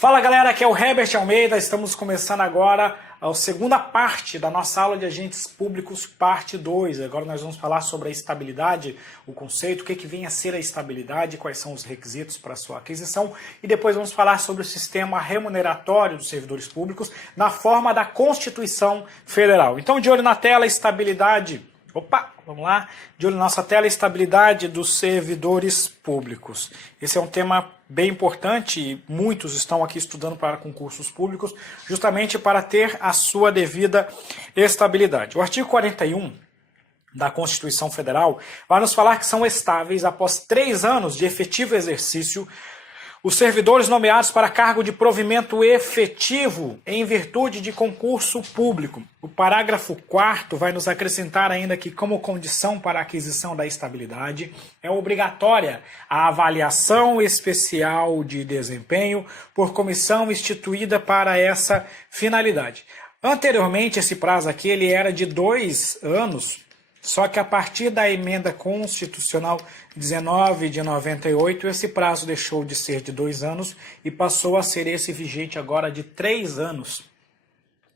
Fala galera, aqui é o Herbert Almeida, estamos começando agora a segunda parte da nossa aula de agentes públicos, parte 2. Agora nós vamos falar sobre a estabilidade, o conceito, o que vem a ser a estabilidade, quais são os requisitos para a sua aquisição e depois vamos falar sobre o sistema remuneratório dos servidores públicos na forma da Constituição Federal. Então, de olho na tela, estabilidade. Opa, vamos lá. De olho na nossa tela, estabilidade dos servidores públicos. Esse é um tema bem importante e muitos estão aqui estudando para concursos públicos justamente para ter a sua devida estabilidade. O artigo 41 da Constituição Federal vai nos falar que são estáveis após 3 anos de efetivo exercício os servidores nomeados para cargo de provimento efetivo em virtude de concurso público. O parágrafo 4º vai nos acrescentar ainda que, como condição para a aquisição da estabilidade, é obrigatória a avaliação especial de desempenho por comissão instituída para essa finalidade. Anteriormente, esse prazo aqui ele era de 2 anos, só que a partir da emenda constitucional 19 de 98, esse prazo deixou de ser de 2 anos e passou a ser esse vigente agora de 3 anos.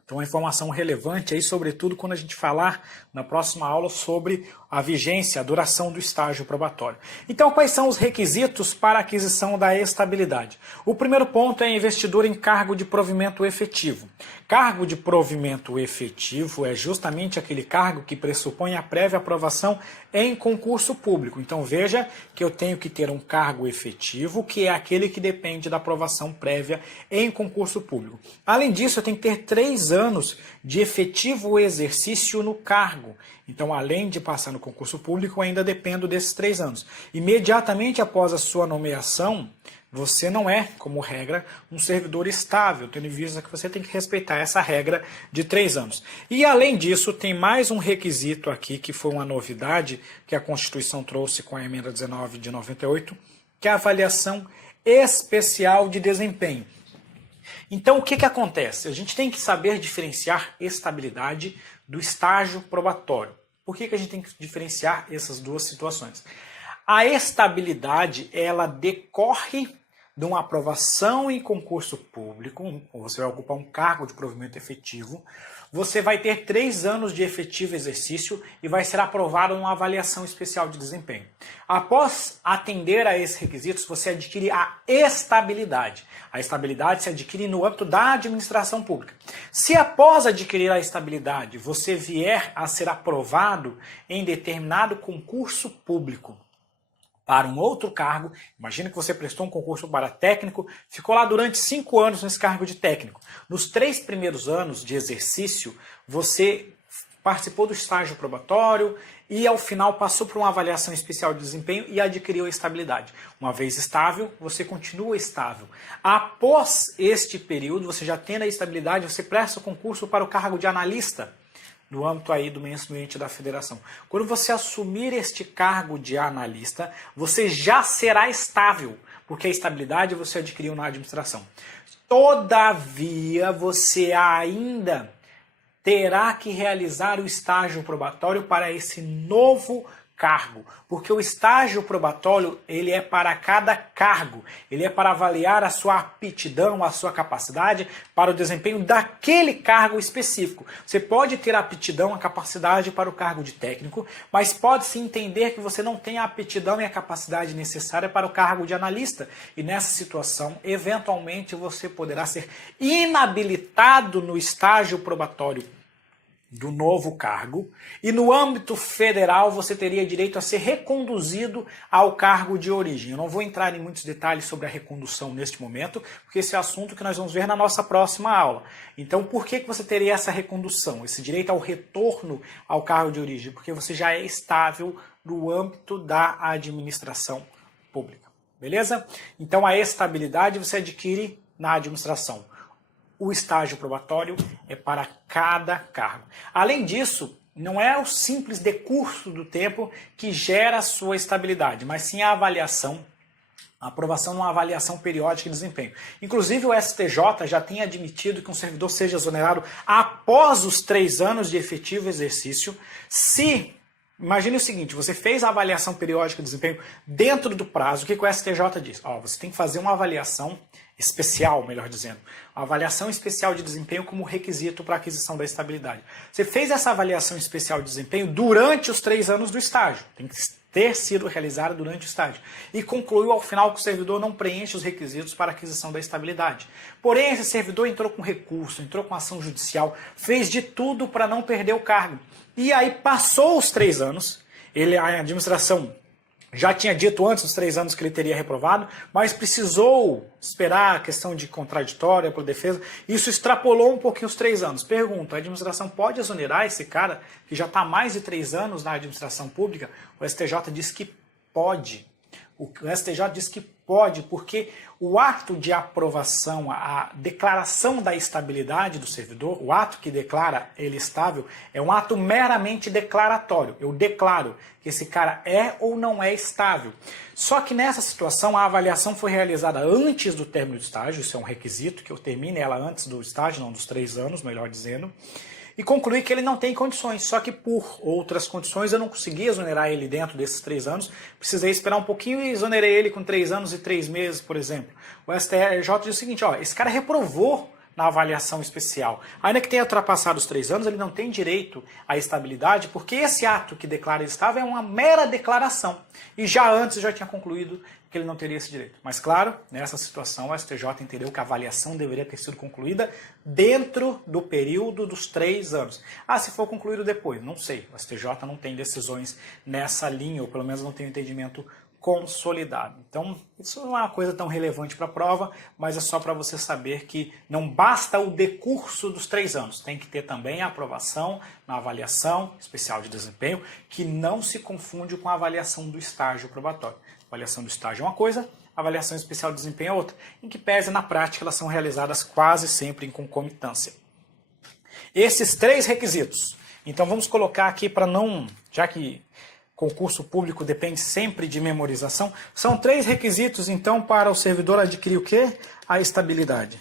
Então, uma informação relevante aí, sobretudo quando a gente falar na próxima aula sobre a vigência, a duração do estágio probatório. Então, quais são os requisitos para a aquisição da estabilidade? O primeiro ponto é investidor em cargo de provimento efetivo. Cargo de provimento efetivo é justamente aquele cargo que pressupõe a prévia aprovação em concurso público. Então, veja que eu tenho que ter um cargo efetivo, que é aquele que depende da aprovação prévia em concurso público. Além disso, eu tenho que ter 3 anos de efetivo exercício no cargo. Então, além de passar no concurso público, eu ainda dependo desses 3 anos. Imediatamente após a sua nomeação, você não é, como regra, um servidor estável, tendo em vista que você tem que respeitar essa regra de 3 anos. E, além disso, tem mais um requisito aqui, que foi uma novidade que a Constituição trouxe com a emenda 19 de 98, que é a avaliação especial de desempenho. Então, o que acontece? A gente tem que saber diferenciar estabilidade do estágio probatório. Por que a gente tem que diferenciar essas duas situações? A estabilidade, ela decorre de uma aprovação em concurso público, você vai ocupar um cargo de provimento efetivo, você vai ter 3 anos de efetivo exercício e vai ser aprovado numa avaliação especial de desempenho. Após atender a esses requisitos, você adquire a estabilidade. A estabilidade se adquire no âmbito da administração pública. Se após adquirir a estabilidade, você vier a ser aprovado em determinado concurso público, para um outro cargo, imagina que você prestou um concurso para técnico, ficou lá durante 5 anos nesse cargo de técnico. Nos 3 primeiros anos de exercício, você participou do estágio probatório e ao final passou por uma avaliação especial de desempenho e adquiriu a estabilidade. Uma vez estável, você continua estável. Após este período, você já tendo a estabilidade, você presta o concurso para o cargo de analista, no âmbito aí do meio ambiente da federação. Quando você assumir este cargo de analista, você já será estável, porque a estabilidade você adquiriu na administração. Todavia, você ainda terá que realizar o estágio probatório para esse novo cargo, porque o estágio probatório ele é para cada cargo, ele é para avaliar a sua aptidão, a sua capacidade para o desempenho daquele cargo específico. Você pode ter a aptidão, a capacidade para o cargo de técnico, mas pode-se entender que você não tem a aptidão e a capacidade necessária para o cargo de analista, e nessa situação, eventualmente, você poderá ser inabilitado no estágio probatório do novo cargo, e no âmbito federal você teria direito a ser reconduzido ao cargo de origem. Eu não vou entrar em muitos detalhes sobre a recondução neste momento, porque esse é assunto que nós vamos ver na nossa próxima aula. Então, por que você teria essa recondução, esse direito ao retorno ao cargo de origem? Porque você já é estável no âmbito da administração pública. Beleza? Então, a estabilidade você adquire na administração. O estágio probatório é para cada cargo. Além disso, não é o simples decurso do tempo que gera a sua estabilidade, mas sim a avaliação, a aprovação numa avaliação periódica de desempenho. Inclusive, o STJ já tem admitido que um servidor seja exonerado após os 3 anos de efetivo exercício, se Imagine o seguinte, você fez a avaliação periódica de desempenho dentro do prazo, o que o STJ diz? Você tem que fazer uma avaliação especial, melhor dizendo. Uma avaliação especial de desempenho como requisito para a aquisição da estabilidade. Você fez essa avaliação especial de desempenho durante os 3 anos do estágio. Tem que ter sido realizada durante o estágio. E concluiu ao final que o servidor não preenche os requisitos para a aquisição da estabilidade. Porém, esse servidor entrou com recurso, entrou com ação judicial, fez de tudo para não perder o cargo. E aí passou os 3 anos, a administração já tinha dito antes dos 3 anos que ele teria reprovado, mas precisou esperar a questão de contraditória para a defesa. Isso extrapolou um pouquinho os 3 anos. Pergunta, a administração pode exonerar esse cara que já está há mais de 3 anos na administração pública? O STJ diz que pode. O STJ diz que pode, porque o ato de aprovação, a declaração da estabilidade do servidor, o ato que declara ele estável, é um ato meramente declaratório. Eu declaro que esse cara é ou não é estável. Só que nessa situação a avaliação foi realizada antes do término do estágio, isso é um requisito, que eu termine ela antes do estágio, não dos 3 anos, melhor dizendo, e concluí que ele não tem condições, só que por outras condições eu não consegui exonerar ele dentro desses 3 anos, precisei esperar um pouquinho e exonerei ele com 3 anos e 3 meses, por exemplo. O STJ diz o seguinte, ó, esse cara reprovou na avaliação especial. Ainda que tenha ultrapassado os 3 anos, ele não tem direito à estabilidade, porque esse ato que declara estável é uma mera declaração. E já antes já tinha concluído que ele não teria esse direito. Mas claro, nessa situação o STJ entendeu que a avaliação deveria ter sido concluída dentro do período dos 3 anos. Ah, se for concluído depois, não sei. O STJ não tem decisões nessa linha, ou pelo menos não tem um entendimento consolidado. Então, isso não é uma coisa tão relevante para a prova, mas é só para você saber que não basta o decurso dos 3 anos, tem que ter também a aprovação na avaliação especial de desempenho, que não se confunde com a avaliação do estágio probatório. A avaliação do estágio é uma coisa, a avaliação especial de desempenho é outra, em que pese na prática elas são realizadas quase sempre em concomitância. Esses 3 requisitos. Então vamos colocar aqui para não, já que concurso público depende sempre de memorização, são 3 requisitos então para o servidor adquirir o quê? A estabilidade.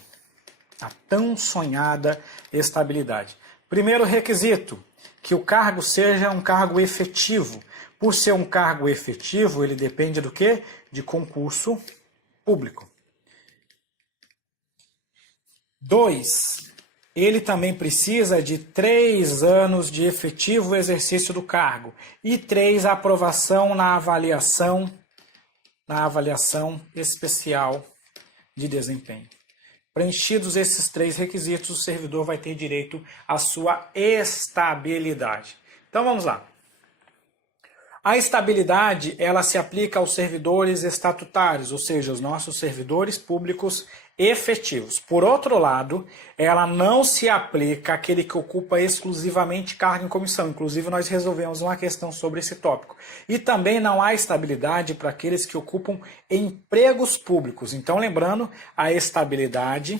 A tão sonhada estabilidade. Primeiro requisito, que o cargo seja um cargo efetivo. Por ser um cargo efetivo, ele depende do quê? De concurso público. 2. Ele também precisa de 3 anos de efetivo exercício do cargo. E 3, aprovação na avaliação especial de desempenho. Preenchidos esses 3 requisitos, o servidor vai ter direito à sua estabilidade. Então vamos lá. A estabilidade, ela se aplica aos servidores estatutários, ou seja, os nossos servidores públicos efetivos. Por outro lado, ela não se aplica àquele que ocupa exclusivamente cargo em comissão. Inclusive, nós resolvemos uma questão sobre esse tópico. E também não há estabilidade para aqueles que ocupam empregos públicos. Então, lembrando, a estabilidade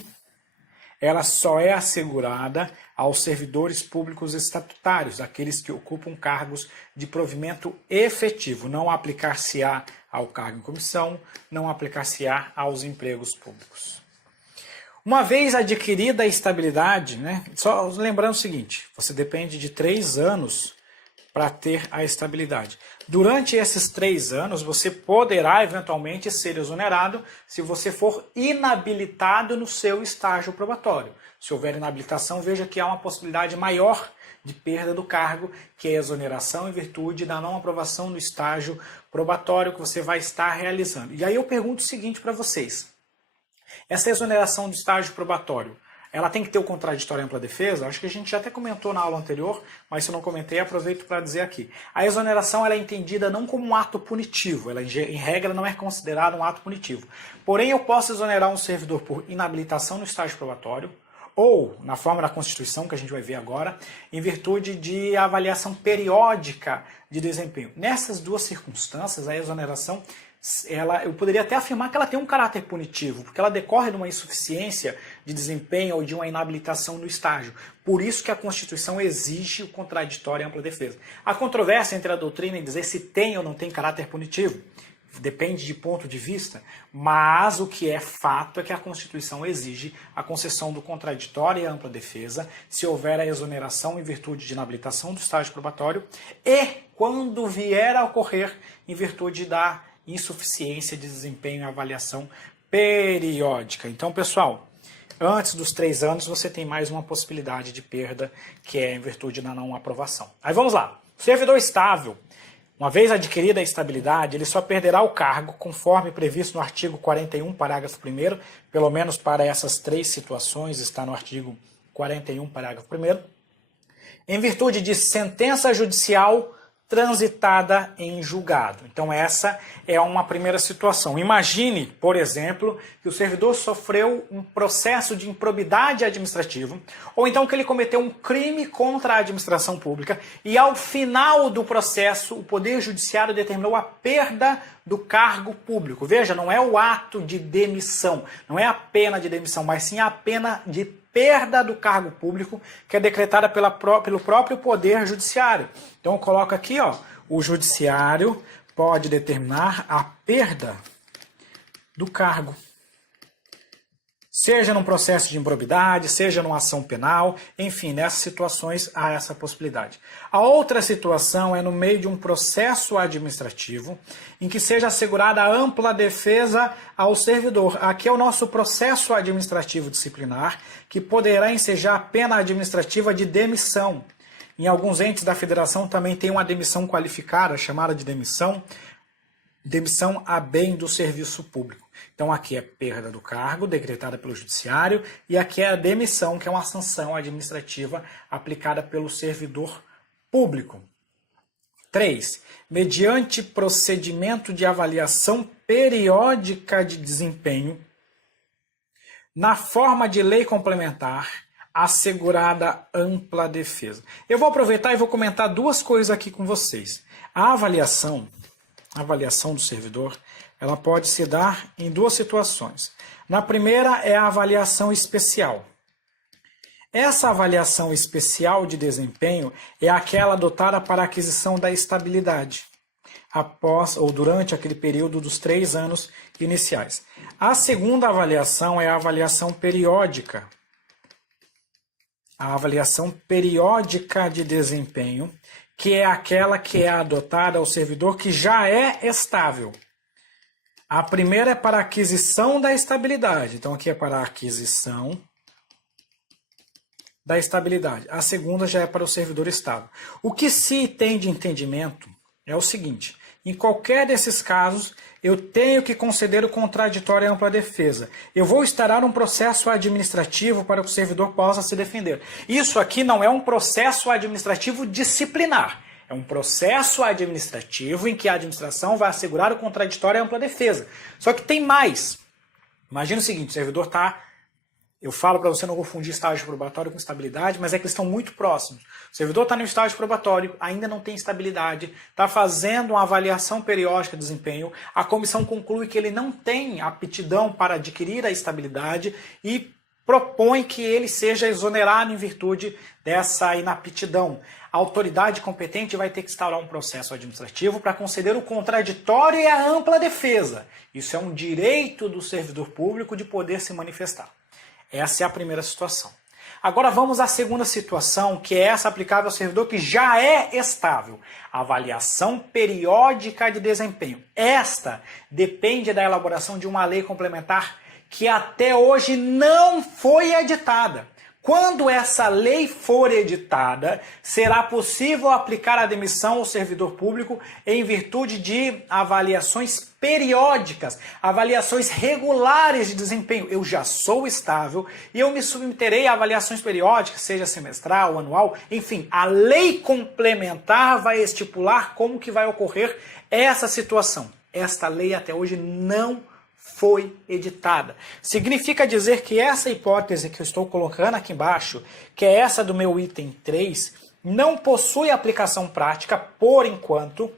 ela só é assegurada aos servidores públicos estatutários, aqueles que ocupam cargos de provimento efetivo. Não aplicar-se-á ao cargo em comissão, não aplicar-se-á aos empregos públicos. Uma vez adquirida a estabilidade, só lembrando o seguinte, você depende de 3 anos para ter a estabilidade. Durante esses 3 anos, você poderá eventualmente ser exonerado se você for inabilitado no seu estágio probatório. Se houver inabilitação, veja que há uma possibilidade maior de perda do cargo, que é a exoneração em virtude da não aprovação no estágio probatório que você vai estar realizando. E aí eu pergunto o seguinte para vocês. Essa exoneração do estágio probatório, ela tem que ter o contraditório em ampla defesa? Acho que a gente já até comentou na aula anterior, mas se eu não comentei, aproveito para dizer aqui. A exoneração ela é entendida não como um ato punitivo, ela em regra não é considerada um ato punitivo. Porém, eu posso exonerar um servidor por inabilitação no estágio probatório, ou, na forma da Constituição, que a gente vai ver agora, em virtude de avaliação periódica de desempenho. Nessas 2 circunstâncias, a exoneração eu poderia até afirmar que ela tem um caráter punitivo, porque ela decorre de uma insuficiência de desempenho ou de uma inabilitação no estágio. Por isso que a Constituição exige o contraditório e ampla defesa. A controvérsia entre a doutrina em dizer se tem ou não tem caráter punitivo depende de ponto de vista, mas o que é fato é que a Constituição exige a concessão do contraditório e ampla defesa se houver a exoneração em virtude de inabilitação do estágio probatório e quando vier a ocorrer em virtude da insuficiência de desempenho e avaliação periódica. Então, pessoal, antes dos 3 anos você tem mais uma possibilidade de perda, que é em virtude da não aprovação. Aí vamos lá. O servidor estável, uma vez adquirida a estabilidade, ele só perderá o cargo conforme previsto no artigo 41, parágrafo 1º, pelo menos para essas 3 situações, está no artigo 41, parágrafo 1º, em virtude de sentença judicial transitada em julgado. Então essa é uma primeira situação. Imagine, por exemplo, que o servidor sofreu um processo de improbidade administrativa, ou então que ele cometeu um crime contra a administração pública e ao final do processo o Poder Judiciário determinou a perda do cargo público. Veja, não é o ato de demissão, não é a pena de demissão, mas sim a pena de perda do cargo público, que é decretada pelo próprio Poder Judiciário. Então eu coloco aqui, ó, o Judiciário pode determinar a perda do cargo. Seja num processo de improbidade, seja numa ação penal, enfim, nessas situações há essa possibilidade. A outra situação é no meio de um processo administrativo em que seja assegurada ampla defesa ao servidor. Aqui é o nosso processo administrativo disciplinar, que poderá ensejar a pena administrativa de demissão. Em alguns entes da federação também tem uma demissão qualificada, chamada de demissão a bem do serviço público. Então aqui é perda do cargo, decretada pelo judiciário, e aqui é a demissão, que é uma sanção administrativa aplicada pelo servidor público. 3. Mediante procedimento de avaliação periódica de desempenho, na forma de lei complementar, assegurada ampla defesa. Eu vou aproveitar e vou comentar 2 coisas aqui com vocês. A avaliação do servidor, ela pode se dar em 2 situações. Na primeira é a avaliação especial. Essa avaliação especial de desempenho é aquela adotada para a aquisição da estabilidade, após ou durante aquele período dos 3 anos iniciais. A segunda avaliação é a avaliação periódica. A avaliação periódica de desempenho, que é aquela que é adotada ao servidor que já é estável. A primeira é para a aquisição da estabilidade. Então aqui é para a aquisição da estabilidade. A segunda já é para o servidor estável. O que se tem de entendimento é o seguinte: em qualquer desses casos, eu tenho que conceder o contraditório e ampla defesa. Eu vou instaurar um processo administrativo para que o servidor possa se defender. Isso aqui não é um processo administrativo disciplinar. É um processo administrativo em que a administração vai assegurar o contraditório e a ampla defesa. Só que tem mais. Imagina o seguinte: o servidor está... Eu falo para você não confundir estágio probatório com estabilidade, mas é que eles estão muito próximos. O servidor está no estágio probatório, ainda não tem estabilidade, está fazendo uma avaliação periódica de desempenho, a comissão conclui que ele não tem aptidão para adquirir a estabilidade e propõe que ele seja exonerado em virtude dessa inaptidão. A autoridade competente vai ter que instaurar um processo administrativo para conceder o contraditório e a ampla defesa. Isso é um direito do servidor público de poder se manifestar. Essa é a primeira situação. Agora vamos à segunda situação, que é essa aplicável ao servidor que já é estável. Avaliação periódica de desempenho. Esta depende da elaboração de uma lei complementar que até hoje não foi editada. Quando essa lei for editada, será possível aplicar a demissão ao servidor público em virtude de avaliações periódicas, avaliações regulares de desempenho. Eu já sou estável e eu me submeterei a avaliações periódicas, seja semestral, anual, enfim. A lei complementar vai estipular como que vai ocorrer essa situação. Esta lei até hoje não foi editada. Significa dizer que essa hipótese que eu estou colocando aqui embaixo, que é essa do meu item 3, não possui aplicação prática por enquanto,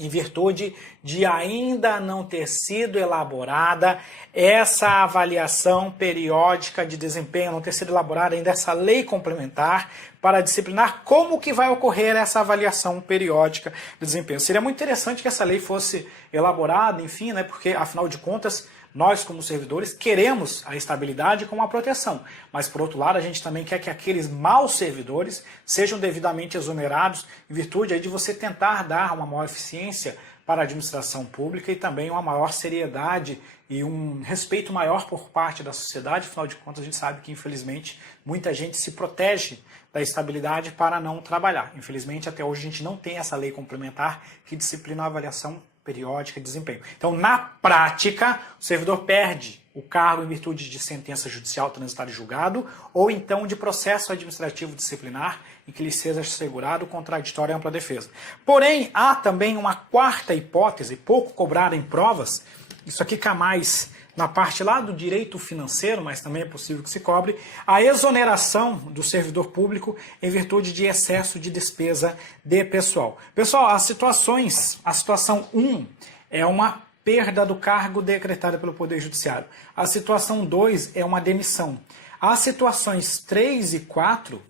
em virtude de ainda não ter sido elaborada essa avaliação periódica de desempenho, não ter sido elaborada ainda essa lei complementar para disciplinar como que vai ocorrer essa avaliação periódica de desempenho. Seria muito interessante que essa lei fosse elaborada, enfim, né, porque afinal de contas Nós, como servidores, queremos a estabilidade com a proteção, mas, por outro lado, a gente também quer que aqueles maus servidores sejam devidamente exonerados em virtude aí de você tentar dar uma maior eficiência para a administração pública e também uma maior seriedade e um respeito maior por parte da sociedade. Afinal de contas, a gente sabe que, infelizmente, muita gente se protege da estabilidade para não trabalhar. Infelizmente, até hoje, a gente não tem essa lei complementar que disciplina a avaliação periódica de desempenho. Então, na prática, o servidor perde o cargo em virtude de sentença judicial transitada em julgado ou então de processo administrativo disciplinar em que lhe seja assegurado contraditório e ampla defesa. Porém, há também uma quarta hipótese, pouco cobrada em provas, isso aqui cá mais na parte lá do direito financeiro, mas também é possível que se cobre, a exoneração do servidor público em virtude de excesso de despesa de pessoal. Pessoal, a situação 1 é uma perda do cargo decretada pelo Poder Judiciário. A situação 2 é uma demissão. As situações 3 e 4,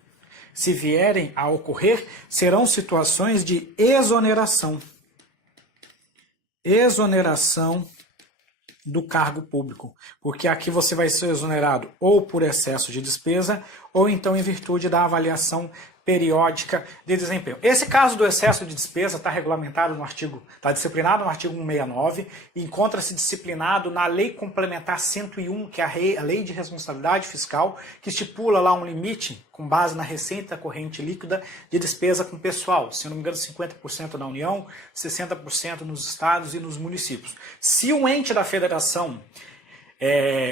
se vierem a ocorrer, serão situações de exoneração. Exoneração do cargo público, porque aqui você vai ser exonerado ou por excesso de despesa ou então em virtude da avaliação periódica de desempenho. Esse caso do excesso de despesa está regulamentado no artigo, está disciplinado no artigo 169 e encontra-se disciplinado na Lei Complementar 101, que é a Lei de Responsabilidade Fiscal, que estipula lá um limite com base na receita corrente líquida de despesa com pessoal, se não me engano 50% na União, 60% nos estados e nos municípios. Se um ente da federação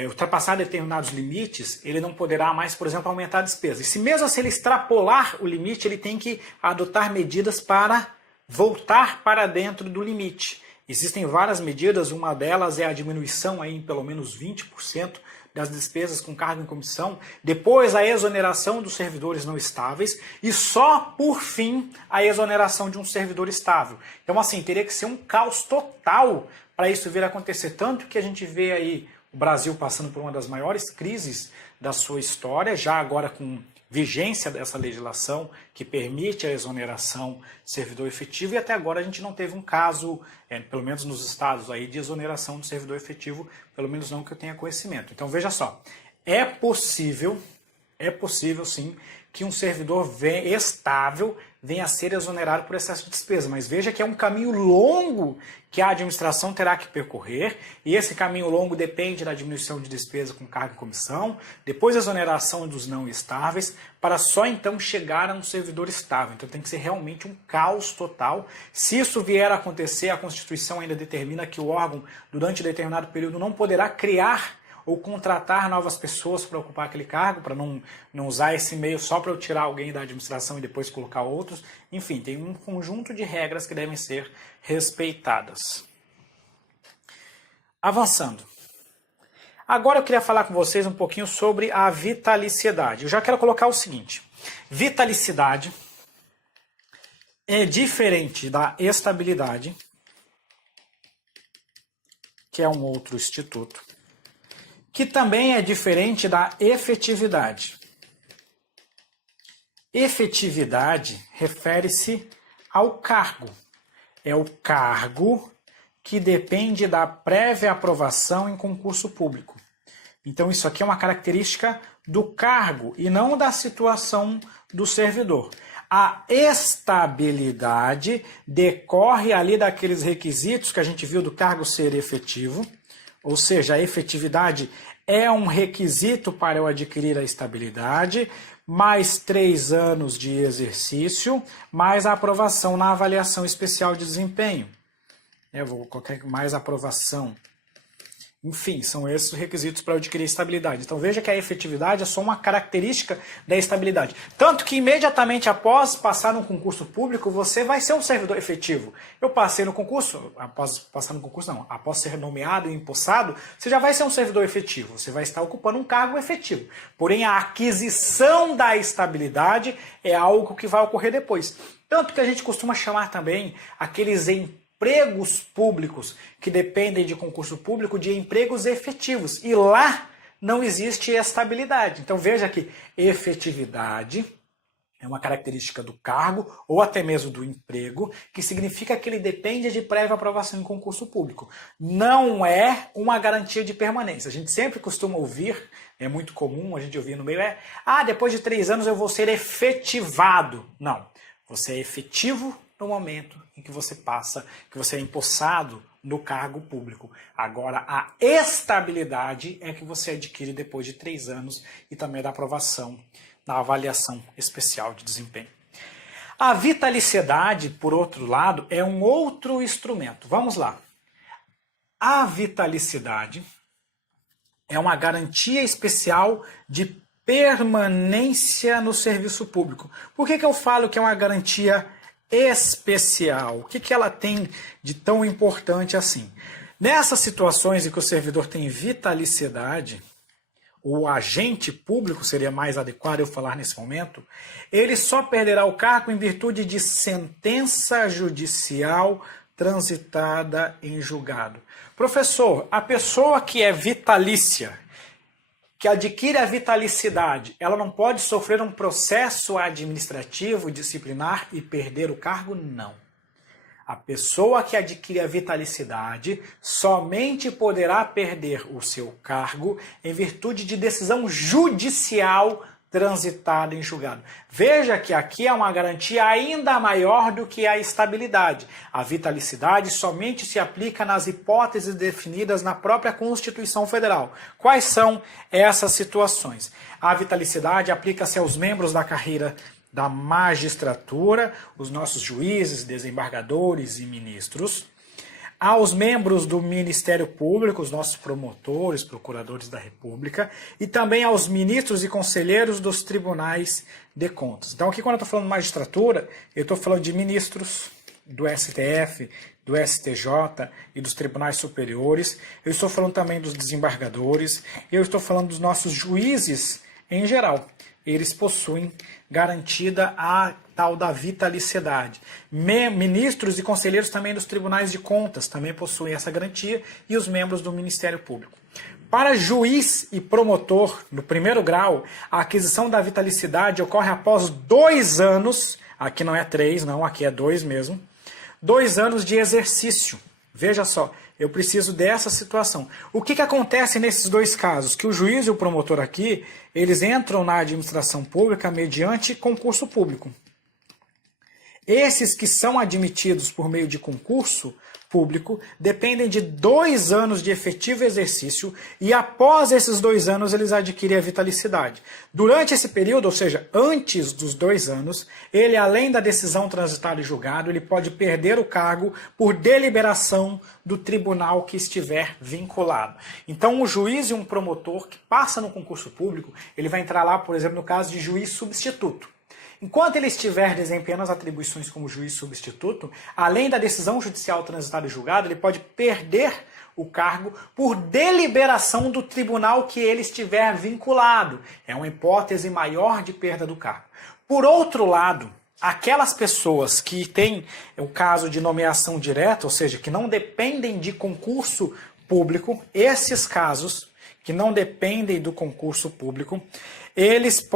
ultrapassar determinados limites, ele não poderá mais, por exemplo, aumentar a despesa. E se mesmo assim ele extrapolar o limite, ele tem que adotar medidas para voltar para dentro do limite. Existem várias medidas, uma delas é a diminuição aí em pelo menos 20% das despesas com cargo em comissão, depois a exoneração dos servidores não estáveis e só, por fim, a exoneração de um servidor estável. Então, assim, teria que ser um caos total para isso vir a acontecer, tanto que a gente vê aí o Brasil passando por uma das maiores crises da sua história, já agora com vigência dessa legislação que permite a exoneração de servidor efetivo, e até agora a gente não teve um caso, pelo menos nos estados aí, de exoneração do servidor efetivo, pelo menos não que eu tenha conhecimento. Então veja só, é possível sim que um servidor estável venha a ser exonerado por excesso de despesa, mas veja que é um caminho longo que a administração terá que percorrer, e esse caminho longo depende da diminuição de despesa com cargo em comissão, depois a exoneração dos não estáveis, para só então chegar a um servidor estável. Então tem que ser realmente um caos total. Se isso vier a acontecer, a Constituição ainda determina que o órgão, durante determinado período, não poderá criar ou contratar novas pessoas para ocupar aquele cargo, para não usar esse meio só para eu tirar alguém da administração e depois colocar outros. Enfim, tem um conjunto de regras que devem ser respeitadas. Avançando. Agora eu queria falar com vocês um pouquinho sobre a vitaliciedade. Eu já quero colocar o seguinte: vitalicidade é diferente da estabilidade, que é um outro instituto, que também é diferente da efetividade. Efetividade refere-se ao cargo. É o cargo que depende da prévia aprovação em concurso público. Então isso aqui é uma característica do cargo e não da situação do servidor. A estabilidade decorre ali daqueles requisitos que a gente viu do cargo ser efetivo, ou seja, a efetividade é um requisito para eu adquirir a estabilidade, mais 3 anos de exercício, mais a aprovação na avaliação especial de desempenho. Eu vou colocar mais aprovação. Enfim, são esses os requisitos para adquirir estabilidade. Então veja que a efetividade é só uma característica da estabilidade. Tanto que imediatamente após passar no concurso público, você vai ser um servidor efetivo. Eu passei no concurso, após ser nomeado e empossado, você já vai ser um servidor efetivo. Você vai estar ocupando um cargo efetivo. Porém, a aquisição da estabilidade é algo que vai ocorrer depois. Tanto que a gente costuma chamar também aqueles empregos públicos que dependem de concurso público de empregos efetivos. E lá não existe estabilidade. Então veja que efetividade É uma característica do cargo ou até mesmo do emprego, que significa que ele depende de prévia aprovação em concurso público. Não é uma garantia de permanência. A gente sempre costuma ouvir, é muito comum a gente ouvir no meio, depois de 3 anos eu vou ser efetivado. Não, você é efetivo no momento em que você passa, que você é empossado no cargo público. Agora, a estabilidade é que você adquire depois de 3 anos e também da aprovação na avaliação especial de desempenho. A vitaliciedade, por outro lado, é um outro instrumento. Vamos lá. A vitaliciedade é uma garantia especial de permanência no serviço público. Por que eu falo que é uma garantia especial? O que ela tem de tão importante assim? Nessas situações em que o servidor tem vitaliciedade, o agente público, seria mais adequado eu falar nesse momento, ele só perderá o cargo em virtude de sentença judicial transitada em julgado. Professor, a pessoa que é vitalícia, que adquire a vitalicidade, ela não pode sofrer um processo administrativo disciplinar e perder o cargo? Não. A pessoa que adquire a vitalicidade somente poderá perder o seu cargo em virtude de decisão judicial transitada em julgado. Veja que aqui é uma garantia ainda maior do que a estabilidade. A vitalicidade somente se aplica nas hipóteses definidas na própria Constituição Federal. Quais são essas situações? A vitalicidade aplica-se aos membros da carreira da magistratura, os nossos juízes, desembargadores e ministros, aos membros do Ministério Público, os nossos promotores, procuradores da República, e também aos ministros e conselheiros dos tribunais de contas. Então aqui quando eu estou falando magistratura, eu estou falando de ministros do STF, do STJ e dos tribunais superiores, eu estou falando também dos desembargadores, eu estou falando dos nossos juízes em geral. Eles possuem garantida a tal da vitaliciedade. Ministros e conselheiros também dos tribunais de contas também possuem essa garantia e os membros do Ministério Público. Para juiz e promotor, no primeiro grau, a aquisição da vitalicidade ocorre após 2 anos, aqui não é 3, não, aqui é 2 mesmo, 2 anos de exercício. Veja só, eu preciso dessa situação. O que acontece nesses 2 casos? Que o juiz e o promotor aqui, eles entram na administração pública mediante concurso público. Esses que são admitidos por meio de concurso público dependem de 2 anos de efetivo exercício e após esses 2 anos eles adquirem a vitalicidade. Durante esse período, ou seja, antes dos 2 anos, ele além da decisão transitada e julgado, ele pode perder o cargo por deliberação do tribunal que estiver vinculado. Então, um juiz e um promotor que passa no concurso público, ele vai entrar lá, por exemplo, no caso de juiz substituto. Enquanto ele estiver desempenhando as atribuições como juiz substituto, além da decisão judicial transitada e julgada, ele pode perder o cargo por deliberação do tribunal que ele estiver vinculado. É uma hipótese maior de perda do cargo. Por outro lado, aquelas pessoas que têm o caso de nomeação direta, ou seja, que não dependem de concurso público, esses casos que não dependem do concurso público, eles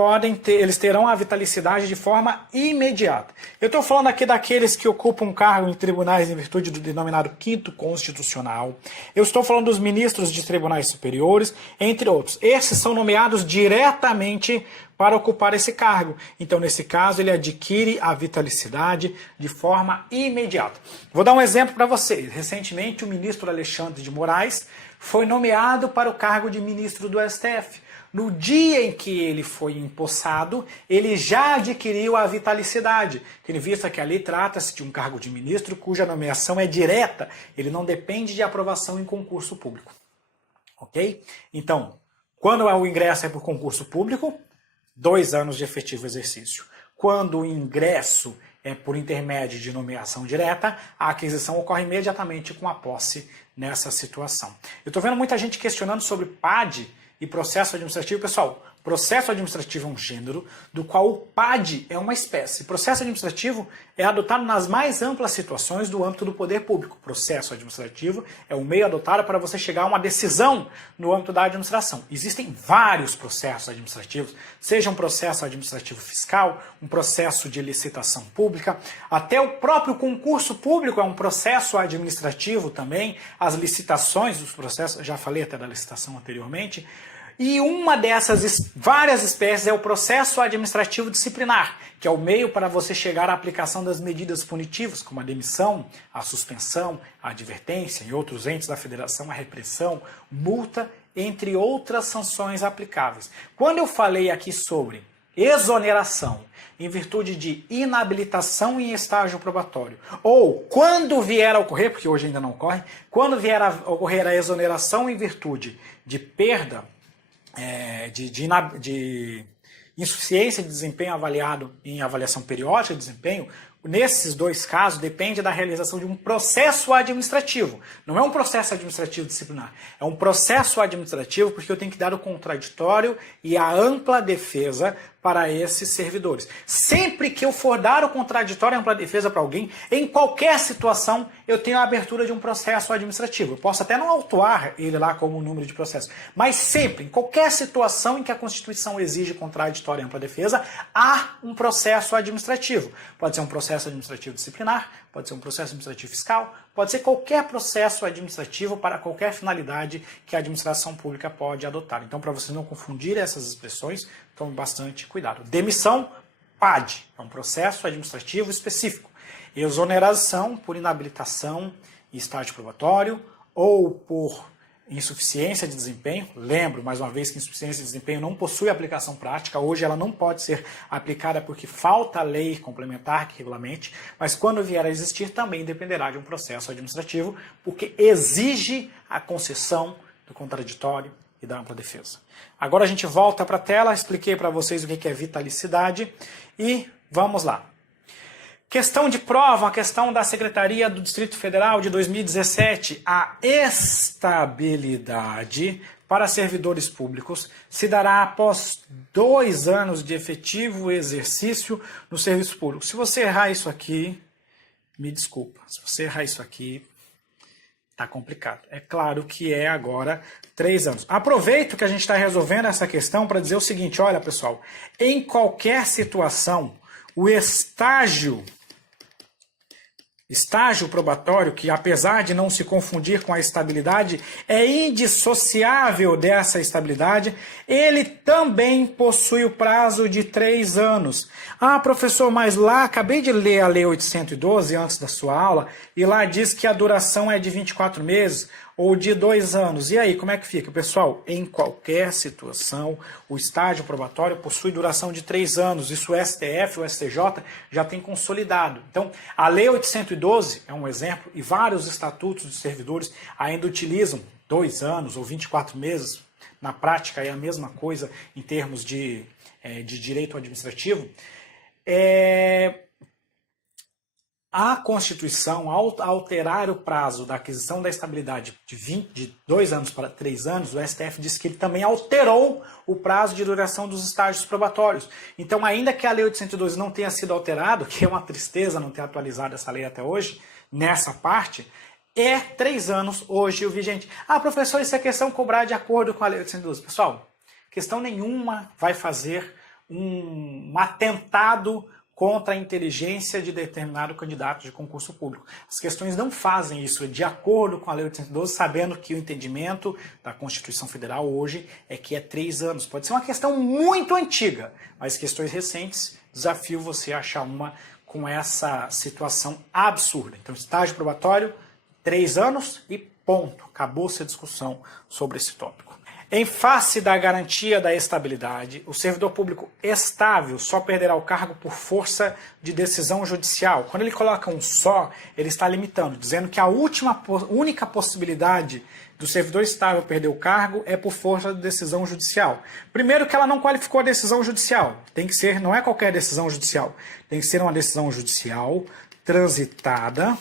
terão a vitalicidade de forma imediata. Eu estou falando aqui daqueles que ocupam cargo em tribunais em virtude do denominado quinto constitucional. Eu estou falando dos ministros de tribunais superiores, entre outros. Esses são nomeados diretamente para ocupar esse cargo. Então, nesse caso, ele adquire a vitalicidade de forma imediata. Vou dar um exemplo para vocês. Recentemente, o ministro Alexandre de Moraes foi nomeado para o cargo de ministro do STF. No dia em que ele foi empossado, ele já adquiriu a vitalicidade, tendo visto que ali trata-se de um cargo de ministro cuja nomeação é direta, ele não depende de aprovação em concurso público. Ok? Então, quando o ingresso é por concurso público, 2 anos de efetivo exercício. Quando o ingresso é por intermédio de nomeação direta, a aquisição ocorre imediatamente com a posse nessa situação. Eu estou vendo muita gente questionando sobre PAD e processo administrativo. Pessoal, Processo administrativo é um gênero, do qual o PAD é uma espécie. Processo administrativo é adotado nas mais amplas situações do âmbito do poder público. Processo administrativo é um meio adotado para você chegar a uma decisão no âmbito da administração. Existem vários processos administrativos, seja um processo administrativo fiscal, um processo de licitação pública, até o próprio concurso público é um processo administrativo também, as licitações dos processos, já falei até da licitação anteriormente. E uma dessas várias espécies é o processo administrativo disciplinar, que é o meio para você chegar à aplicação das medidas punitivas, como a demissão, a suspensão, a advertência, em outros entes da federação, a repressão, multa, entre outras sanções aplicáveis. Quando eu falei aqui sobre exoneração em virtude de inabilitação em estágio probatório, ou quando vier a ocorrer, porque hoje ainda não ocorre, quando vier a ocorrer a exoneração em virtude de perda, de insuficiência de desempenho avaliado em avaliação periódica de desempenho, nesses dois casos depende da realização de um processo administrativo. Não é um processo administrativo disciplinar, é um processo administrativo porque eu tenho que dar o contraditório e a ampla defesa para esses servidores. Sempre que eu for dar o contraditório e a ampla defesa para alguém, em qualquer situação, eu tenho a abertura de um processo administrativo. Eu posso até não autuar ele lá como número de processo, mas sempre, em qualquer situação em que a Constituição exige contraditório e ampla defesa, há um processo administrativo. Pode ser um processo administrativo disciplinar, pode ser um processo administrativo fiscal, pode ser qualquer processo administrativo para qualquer finalidade que a administração pública pode adotar. Então, para você não confundir essas expressões, tome bastante cuidado. Demissão, PAD, é um processo administrativo específico. Exoneração por inabilitação em estágio probatório ou por insuficiência de desempenho. Lembro, mais uma vez, que insuficiência de desempenho não possui aplicação prática. Hoje ela não pode ser aplicada porque falta a lei complementar que regulamente, mas quando vier a existir também dependerá de um processo administrativo, porque exige a concessão do contraditório e da ampla defesa. Agora a gente volta para a tela, expliquei para vocês o que é vitalicidade e vamos lá. Questão de prova, a questão da Secretaria do Distrito Federal de 2017, a estabilidade para servidores públicos se dará após 2 anos de efetivo exercício no serviço público. Se você errar isso aqui, me desculpa, se você errar isso aqui, tá complicado. É claro que é agora 3 anos. Aproveito que a gente está resolvendo essa questão para dizer o seguinte, olha pessoal, em qualquer situação, o estágio probatório, que apesar de não se confundir com a estabilidade, é indissociável dessa estabilidade, ele também possui o prazo de 3 anos. Ah, professor, mas lá, acabei de ler a Lei 812 antes da sua aula, e lá diz que a duração é de 24 meses ou de 2 anos. E aí, como é que fica? Pessoal, em qualquer situação, o estágio probatório possui duração de 3 anos. Isso o STF, o STJ já tem consolidado. Então, a Lei 812 é um exemplo e vários estatutos de servidores ainda utilizam 2 anos ou 24 meses. Na prática é a mesma coisa em termos de direito administrativo. A Constituição, ao alterar o prazo da aquisição da estabilidade de 2 anos para 3 anos, o STF disse que ele também alterou o prazo de duração dos estágios probatórios. Então, ainda que a Lei 812 não tenha sido alterada, que é uma tristeza não ter atualizado essa lei até hoje, nessa parte, é 3 anos hoje o vigente. Ah, professor, isso é questão cobrar de acordo com a Lei 812. Pessoal, questão nenhuma vai fazer um atentado contra a inteligência de determinado candidato de concurso público. As questões não fazem isso de acordo com a Lei 812, sabendo que o entendimento da Constituição Federal hoje é que é 3 anos. Pode ser uma questão muito antiga, mas questões recentes, desafio você achar uma com essa situação absurda. Então, estágio probatório, 3 anos e ponto. Acabou-se a discussão sobre esse tópico. Em face da garantia da estabilidade, o servidor público estável só perderá o cargo por força de decisão judicial. Quando ele coloca um só, ele está limitando, dizendo que a única possibilidade do servidor estável perder o cargo é por força de decisão judicial. Primeiro que ela não qualificou a decisão judicial. Tem que ser, não é qualquer decisão judicial. Tem que ser uma decisão judicial transitada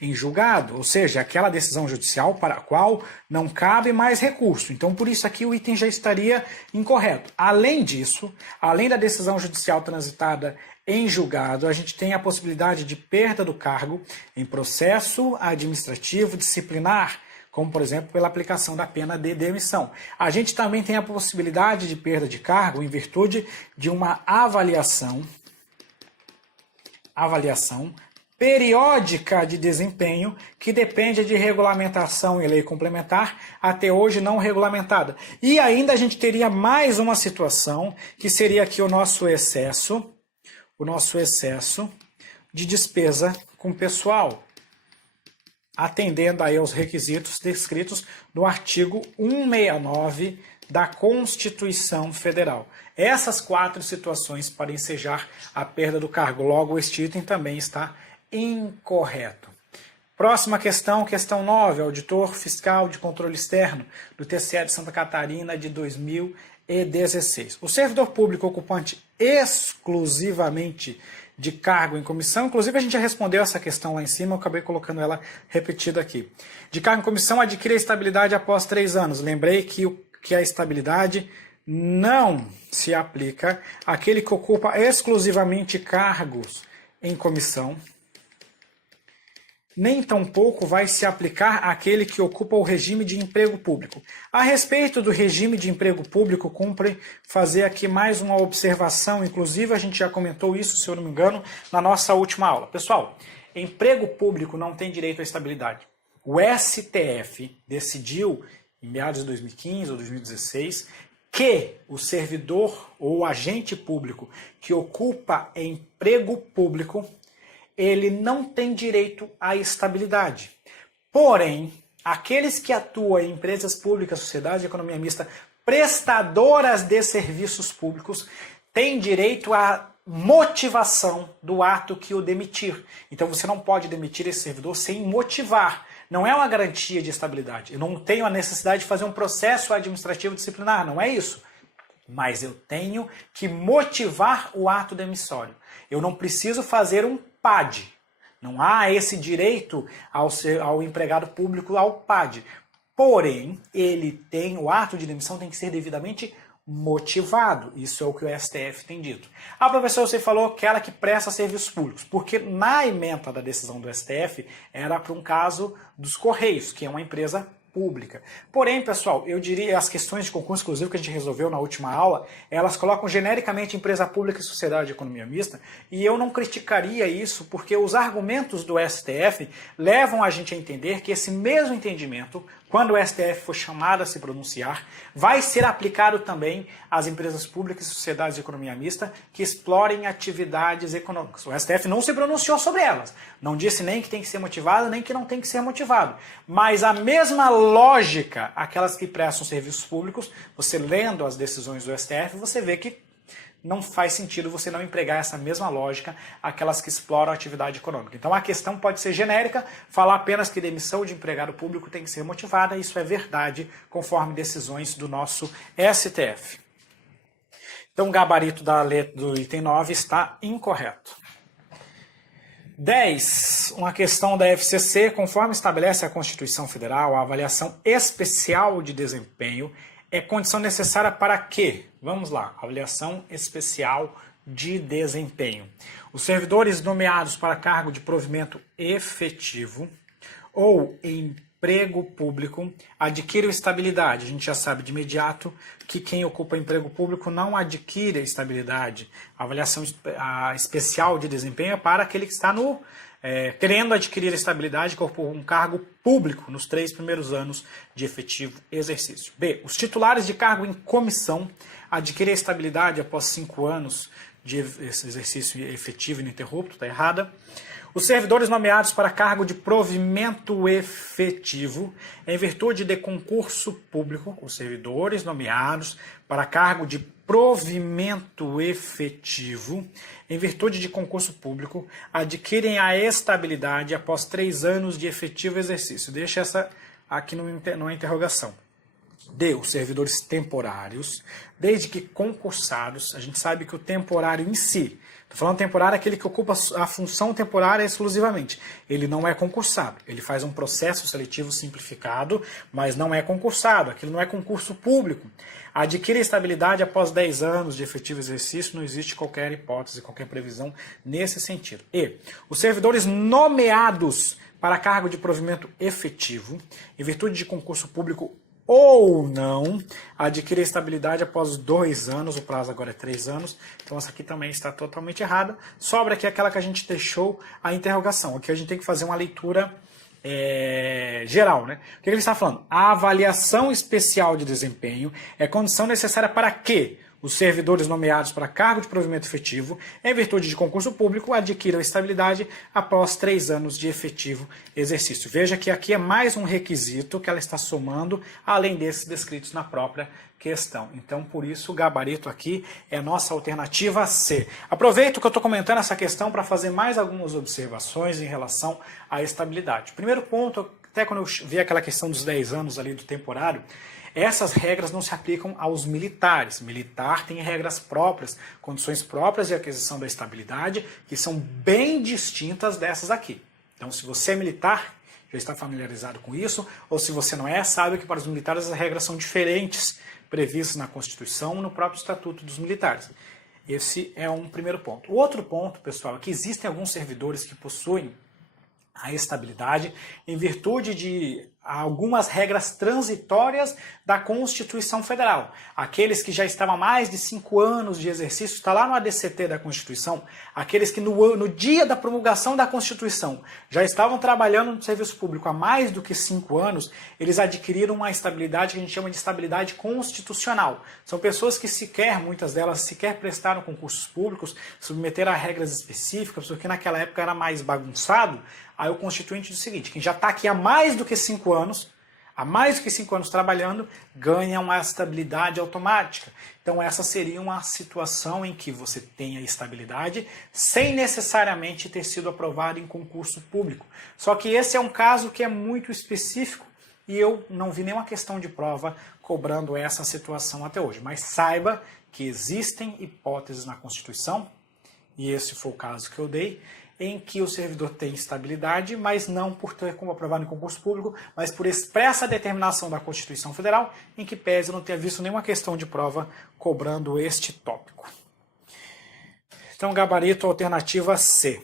em julgado, ou seja, aquela decisão judicial para a qual não cabe mais recurso. Então, por isso aqui o item já estaria incorreto. Além disso, além da decisão judicial transitada em julgado, a gente tem a possibilidade de perda do cargo em processo administrativo disciplinar, como, por exemplo, pela aplicação da pena de demissão. A gente também tem a possibilidade de perda de cargo em virtude de uma avaliação periódica de desempenho que depende de regulamentação e lei complementar, até hoje não regulamentada. E ainda a gente teria mais uma situação, que seria aqui o nosso excesso de despesa com pessoal, atendendo aí aos requisitos descritos no artigo 169 da Constituição Federal. Essas 4 situações para ensejar a perda do cargo. Logo, este item também está incorreto. Próxima questão, questão 9, auditor fiscal de controle externo do TCE de Santa Catarina de 2016. O servidor público ocupante exclusivamente de cargo em comissão, inclusive a gente já respondeu essa questão lá em cima, eu acabei colocando ela repetida aqui. De cargo em comissão adquire a estabilidade após 3 anos. Lembrei que a estabilidade não se aplica àquele que ocupa exclusivamente cargos em comissão, nem tampouco vai se aplicar àquele que ocupa o regime de emprego público. A respeito do regime de emprego público, cumpre fazer aqui mais uma observação, inclusive a gente já comentou isso, se eu não me engano, na nossa última aula. Pessoal, emprego público não tem direito à estabilidade. O STF decidiu, em meados de 2015 ou 2016, que o servidor ou agente público que ocupa emprego público, ele não tem direito à estabilidade. Porém, aqueles que atuam em empresas públicas, sociedade de economia mista, prestadoras de serviços públicos, têm direito à motivação do ato que o demitir. Então você não pode demitir esse servidor sem motivar. Não é uma garantia de estabilidade. Eu não tenho a necessidade de fazer um processo administrativo disciplinar, não é isso. Mas eu tenho que motivar o ato demissório. Eu não preciso fazer um PAD. Não há esse direito ao empregado público ao PAD. Porém, o ato de demissão tem que ser devidamente motivado. Isso é o que o STF tem dito. Ah, professor, você falou aquela que presta serviços públicos, porque na ementa da decisão do STF era para um caso dos Correios, que é uma empresa pública. Porém, pessoal, eu diria as questões de concurso exclusivo que a gente resolveu na última aula, elas colocam genericamente empresa pública e sociedade de economia mista, e eu não criticaria isso porque os argumentos do STF levam a gente a entender que esse mesmo entendimento, quando o STF for chamado a se pronunciar, vai ser aplicado também às empresas públicas e sociedades de economia mista que explorem atividades econômicas. O STF não se pronunciou sobre elas, não disse nem que tem que ser motivado, nem que não tem que ser motivado. Mas a mesma lógica, aquelas que prestam serviços públicos, você lendo as decisões do STF, você vê que não faz sentido você não empregar essa mesma lógica àquelas que exploram a atividade econômica. Então a questão pode ser genérica, falar apenas que demissão de empregado público tem que ser motivada, isso é verdade, conforme decisões do nosso STF. Então o gabarito da letra do item 9 está incorreto. 10. Uma questão da FCC, conforme estabelece a Constituição Federal, a avaliação especial de desempenho é condição necessária para quê? Vamos lá, avaliação especial de desempenho. Os servidores nomeados para cargo de provimento efetivo ou emprego público adquirem estabilidade. A gente já sabe de imediato que quem ocupa emprego público não adquire estabilidade. A avaliação especial de desempenho é para aquele que está querendo adquirir estabilidade por um cargo público nos 3 primeiros anos de efetivo exercício. B. Os titulares de cargo em comissão adquirem estabilidade após 5 anos de exercício efetivo ininterrupto, está errada. Os servidores nomeados para cargo de provimento efetivo, em virtude de concurso público, os servidores nomeados para cargo de provimento efetivo, em virtude de concurso público, adquirem a estabilidade após 3 anos de efetivo exercício. Deixa essa aqui numa interrogação. D. Os servidores temporários, desde que concursados, a gente sabe que o temporário em si, Estou falando temporário é aquele que ocupa a função temporária exclusivamente. Ele não é concursado. Ele faz um processo seletivo simplificado, mas não é concursado. Aquilo não é concurso público. Adquire estabilidade após 10 anos de efetivo exercício, não existe qualquer hipótese, qualquer previsão nesse sentido. E os servidores nomeados para cargo de provimento efetivo, em virtude de concurso público ou não, adquire estabilidade após 2 anos, o prazo agora é 3 anos, então essa aqui também está totalmente errada. Sobra aqui aquela que a gente deixou a interrogação, aqui a gente tem que fazer uma leitura geral, né? O que ele está falando? A avaliação especial de desempenho é condição necessária para que os servidores nomeados para cargo de provimento efetivo, em virtude de concurso público, adquiram estabilidade após 3 anos de efetivo exercício. Veja que aqui é mais um requisito que ela está somando, além desses descritos na própria questão. Então, por isso, o gabarito aqui é a nossa alternativa C. Aproveito que eu estou comentando essa questão para fazer mais algumas observações em relação à estabilidade. Primeiro ponto, até quando eu vi aquela questão dos 10 anos ali do temporário, essas regras não se aplicam aos militares. Militar tem regras próprias, condições próprias de aquisição da estabilidade, que são bem distintas dessas aqui. Então, se você é militar, já está familiarizado com isso, ou se você não é, sabe que para os militares as regras são diferentes, previstas na Constituição e no próprio Estatuto dos Militares. Esse é um primeiro ponto. O outro ponto, pessoal, é que existem alguns servidores que possuem a estabilidade em virtude de algumas regras transitórias da Constituição Federal. Aqueles que já estavam há mais de 5 anos de exercício, está lá no ADCT da Constituição, aqueles que no dia da promulgação da Constituição já estavam trabalhando no serviço público há mais do que 5 anos, eles adquiriram uma estabilidade que a gente chama de estabilidade constitucional. São pessoas que muitas delas sequer prestaram concursos públicos, submeteram a regras específicas, porque naquela época era mais bagunçado. Aí o Constituinte diz o seguinte: quem já está aqui há mais do que 5 anos, trabalhando, ganha uma estabilidade automática. Então essa seria uma situação em que você tem a estabilidade sem necessariamente ter sido aprovado em concurso público. Só que esse é um caso que é muito específico e eu não vi nenhuma questão de prova cobrando essa situação até hoje. Mas saiba que existem hipóteses na Constituição, e esse foi o caso que eu dei, em que o servidor tem estabilidade, mas não por ter como aprovado em concurso público, mas por expressa determinação da Constituição Federal, em que pese eu não ter visto nenhuma questão de prova cobrando este tópico. Então, gabarito, alternativa C.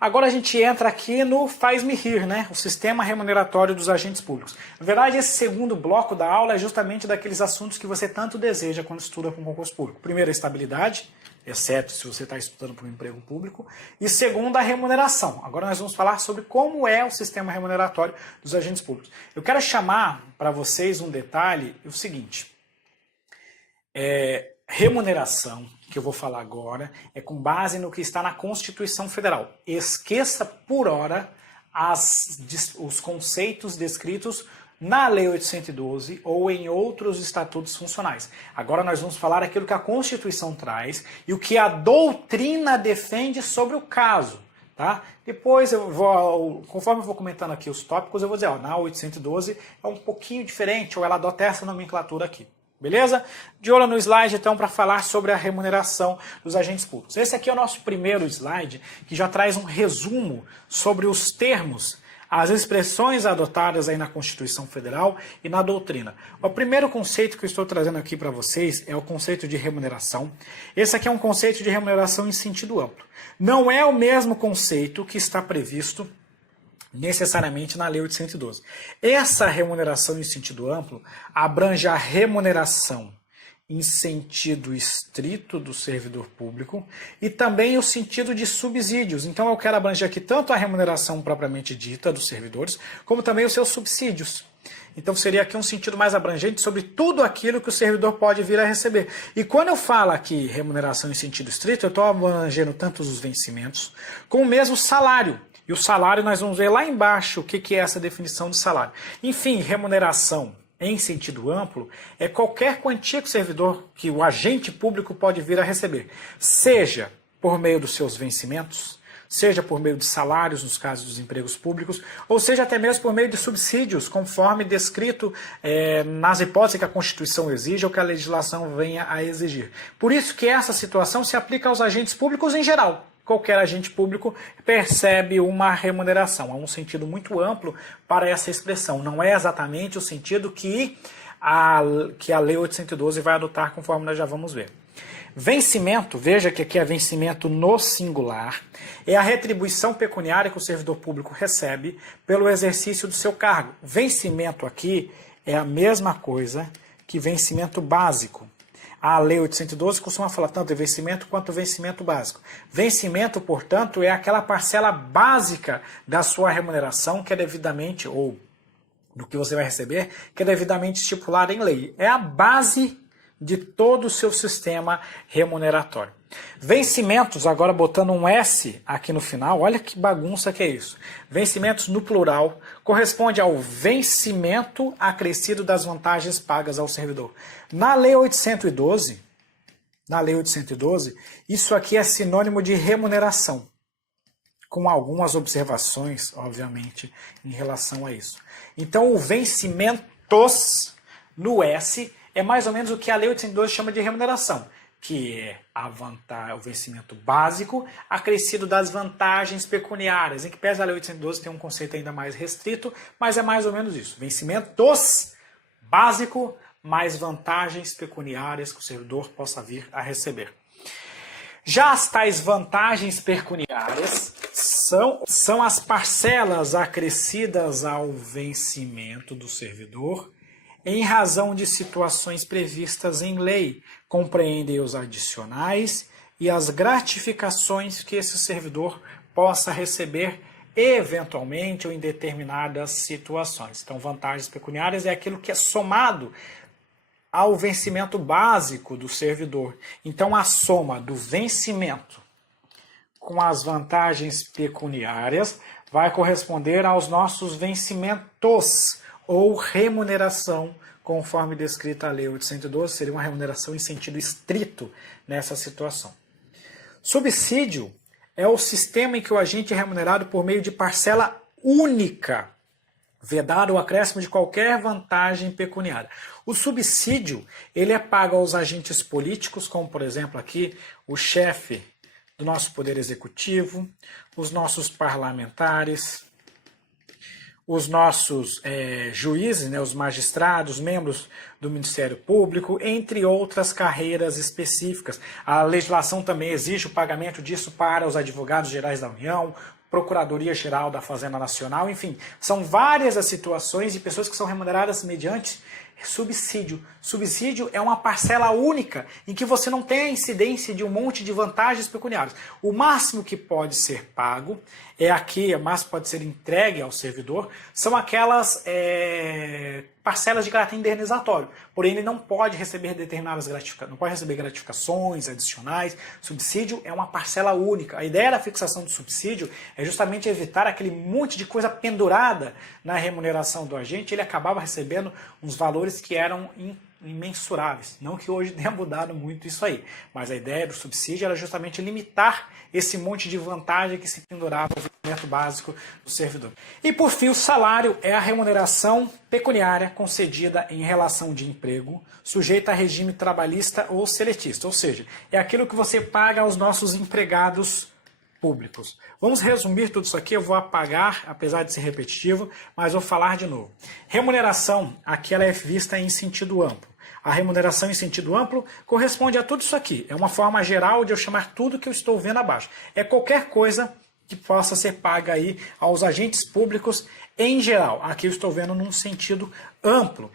Agora a gente entra aqui no Faz-me Rir, né? O sistema remuneratório dos agentes públicos. Na verdade, esse segundo bloco da aula é justamente daqueles assuntos que você tanto deseja quando estuda para um concurso público. Primeiro, a estabilidade, exceto se você está estudando para um emprego público. E segundo, a remuneração. Agora nós vamos falar sobre como é o sistema remuneratório dos agentes públicos. Eu quero chamar para vocês um detalhe, o seguinte. Remuneração, que eu vou falar agora, é com base no que está na Constituição Federal. Esqueça por hora os conceitos descritos na Lei 812 ou em outros estatutos funcionais. Agora nós vamos falar aquilo que a Constituição traz e o que a doutrina defende sobre o caso. Tá? Depois, conforme eu vou comentando aqui os tópicos, eu vou dizer, na 812 é um pouquinho diferente, ou ela adota essa nomenclatura aqui. Beleza? De olho no slide, então, para falar sobre a remuneração dos agentes públicos. Esse aqui é o nosso primeiro slide, que já traz um resumo sobre os termos, as expressões adotadas aí na Constituição Federal e na doutrina. O primeiro conceito que eu estou trazendo aqui para vocês é o conceito de remuneração. Esse aqui é um conceito de remuneração em sentido amplo. Não é o mesmo conceito que está previsto necessariamente na Lei 812. Essa remuneração em sentido amplo abrange a remuneração em sentido estrito do servidor público e também o sentido de subsídios. Então eu quero abranger aqui tanto a remuneração propriamente dita dos servidores, como também os seus subsídios. Então seria aqui um sentido mais abrangente sobre tudo aquilo que o servidor pode vir a receber. E quando eu falo aqui remuneração em sentido estrito, eu estou abrangendo tanto os vencimentos, como mesmo o salário. E o salário, nós vamos ver lá embaixo o que é essa definição de salário. Enfim, remuneração em sentido amplo é qualquer quantia que o servidor, que o agente público pode vir a receber. Seja por meio dos seus vencimentos, seja por meio de salários, nos casos dos empregos públicos, ou seja até mesmo por meio de subsídios, conforme descrito nas hipóteses que a Constituição exige ou que a legislação venha a exigir. Por isso que essa situação se aplica aos agentes públicos em geral. Qualquer agente público percebe uma remuneração. Há um sentido muito amplo para essa expressão. Não é exatamente o sentido que a Lei 812 vai adotar, conforme nós já vamos ver. Vencimento, veja que aqui é vencimento no singular, é a retribuição pecuniária que o servidor público recebe pelo exercício do seu cargo. Vencimento aqui é a mesma coisa que vencimento básico. A Lei 812 costuma falar tanto de vencimento quanto vencimento básico. Vencimento, portanto, é aquela parcela básica da sua remuneração que é devidamente, ou do que você vai receber, que é devidamente estipulada em lei. É a base de todo o seu sistema remuneratório. Vencimentos, agora botando um S aqui no final, olha que bagunça que é isso. Vencimentos no plural corresponde ao vencimento acrescido das vantagens pagas ao servidor. Na Lei 812, isso aqui é sinônimo de remuneração, com algumas observações, obviamente, em relação a isso. Então, o vencimentos no S é mais ou menos o que a Lei 812 chama de remuneração, que é o vencimento básico acrescido das vantagens pecuniárias, em que pese a Lei 812 tem um conceito ainda mais restrito, mas é mais ou menos isso. Vencimentos básico mais vantagens pecuniárias que o servidor possa vir a receber. Já as tais vantagens pecuniárias são as parcelas acrescidas ao vencimento do servidor em razão de situações previstas em lei, compreendem os adicionais e as gratificações que esse servidor possa receber eventualmente ou em determinadas situações. Então, vantagens pecuniárias é aquilo que é somado ao vencimento básico do servidor. Então, a soma do vencimento com as vantagens pecuniárias vai corresponder aos nossos vencimentos, ou remuneração, conforme descrita a Lei 812, seria uma remuneração em sentido estrito nessa situação. Subsídio é o sistema em que o agente é remunerado por meio de parcela única, vedado o acréscimo de qualquer vantagem pecuniária. O subsídio ele é pago aos agentes políticos, como por exemplo aqui o chefe do nosso Poder Executivo, os nossos parlamentares, os nossos juízes, né, os magistrados, membros do Ministério Público, entre outras carreiras específicas. A legislação também exige o pagamento disso para os advogados gerais da União, Procuradoria-Geral da Fazenda Nacional, enfim, são várias as situações de pessoas que são remuneradas mediante subsídio. Subsídio é uma parcela única em que você não tem a incidência de um monte de vantagens pecuniárias. O máximo que pode ser pago o máximo pode ser entregue ao servidor, são aquelas parcelas de caráter indenizatório. Porém, ele não pode receber determinadas gratificações, não pode receber gratificações adicionais. Subsídio é uma parcela única. A ideia da fixação do subsídio é justamente evitar aquele monte de coisa pendurada na remuneração do agente. Ele acabava recebendo uns valores que eram imensuráveis. Não que hoje tenha mudado muito isso aí, mas a ideia do subsídio era justamente limitar esse monte de vantagem que se pendurava no vencimento básico do servidor. E por fim, o salário é a remuneração pecuniária concedida em relação de emprego, sujeita a regime trabalhista ou seletista, ou seja, é aquilo que você paga aos nossos empregados públicos. Vamos resumir tudo isso aqui, eu vou apagar, apesar de ser repetitivo, mas vou falar de novo. Remuneração, aqui ela é vista em sentido amplo. A remuneração em sentido amplo corresponde a tudo isso aqui. É uma forma geral de eu chamar tudo que eu estou vendo abaixo. É qualquer coisa que possa ser paga aí aos agentes públicos em geral. Aqui eu estou vendo num sentido amplo.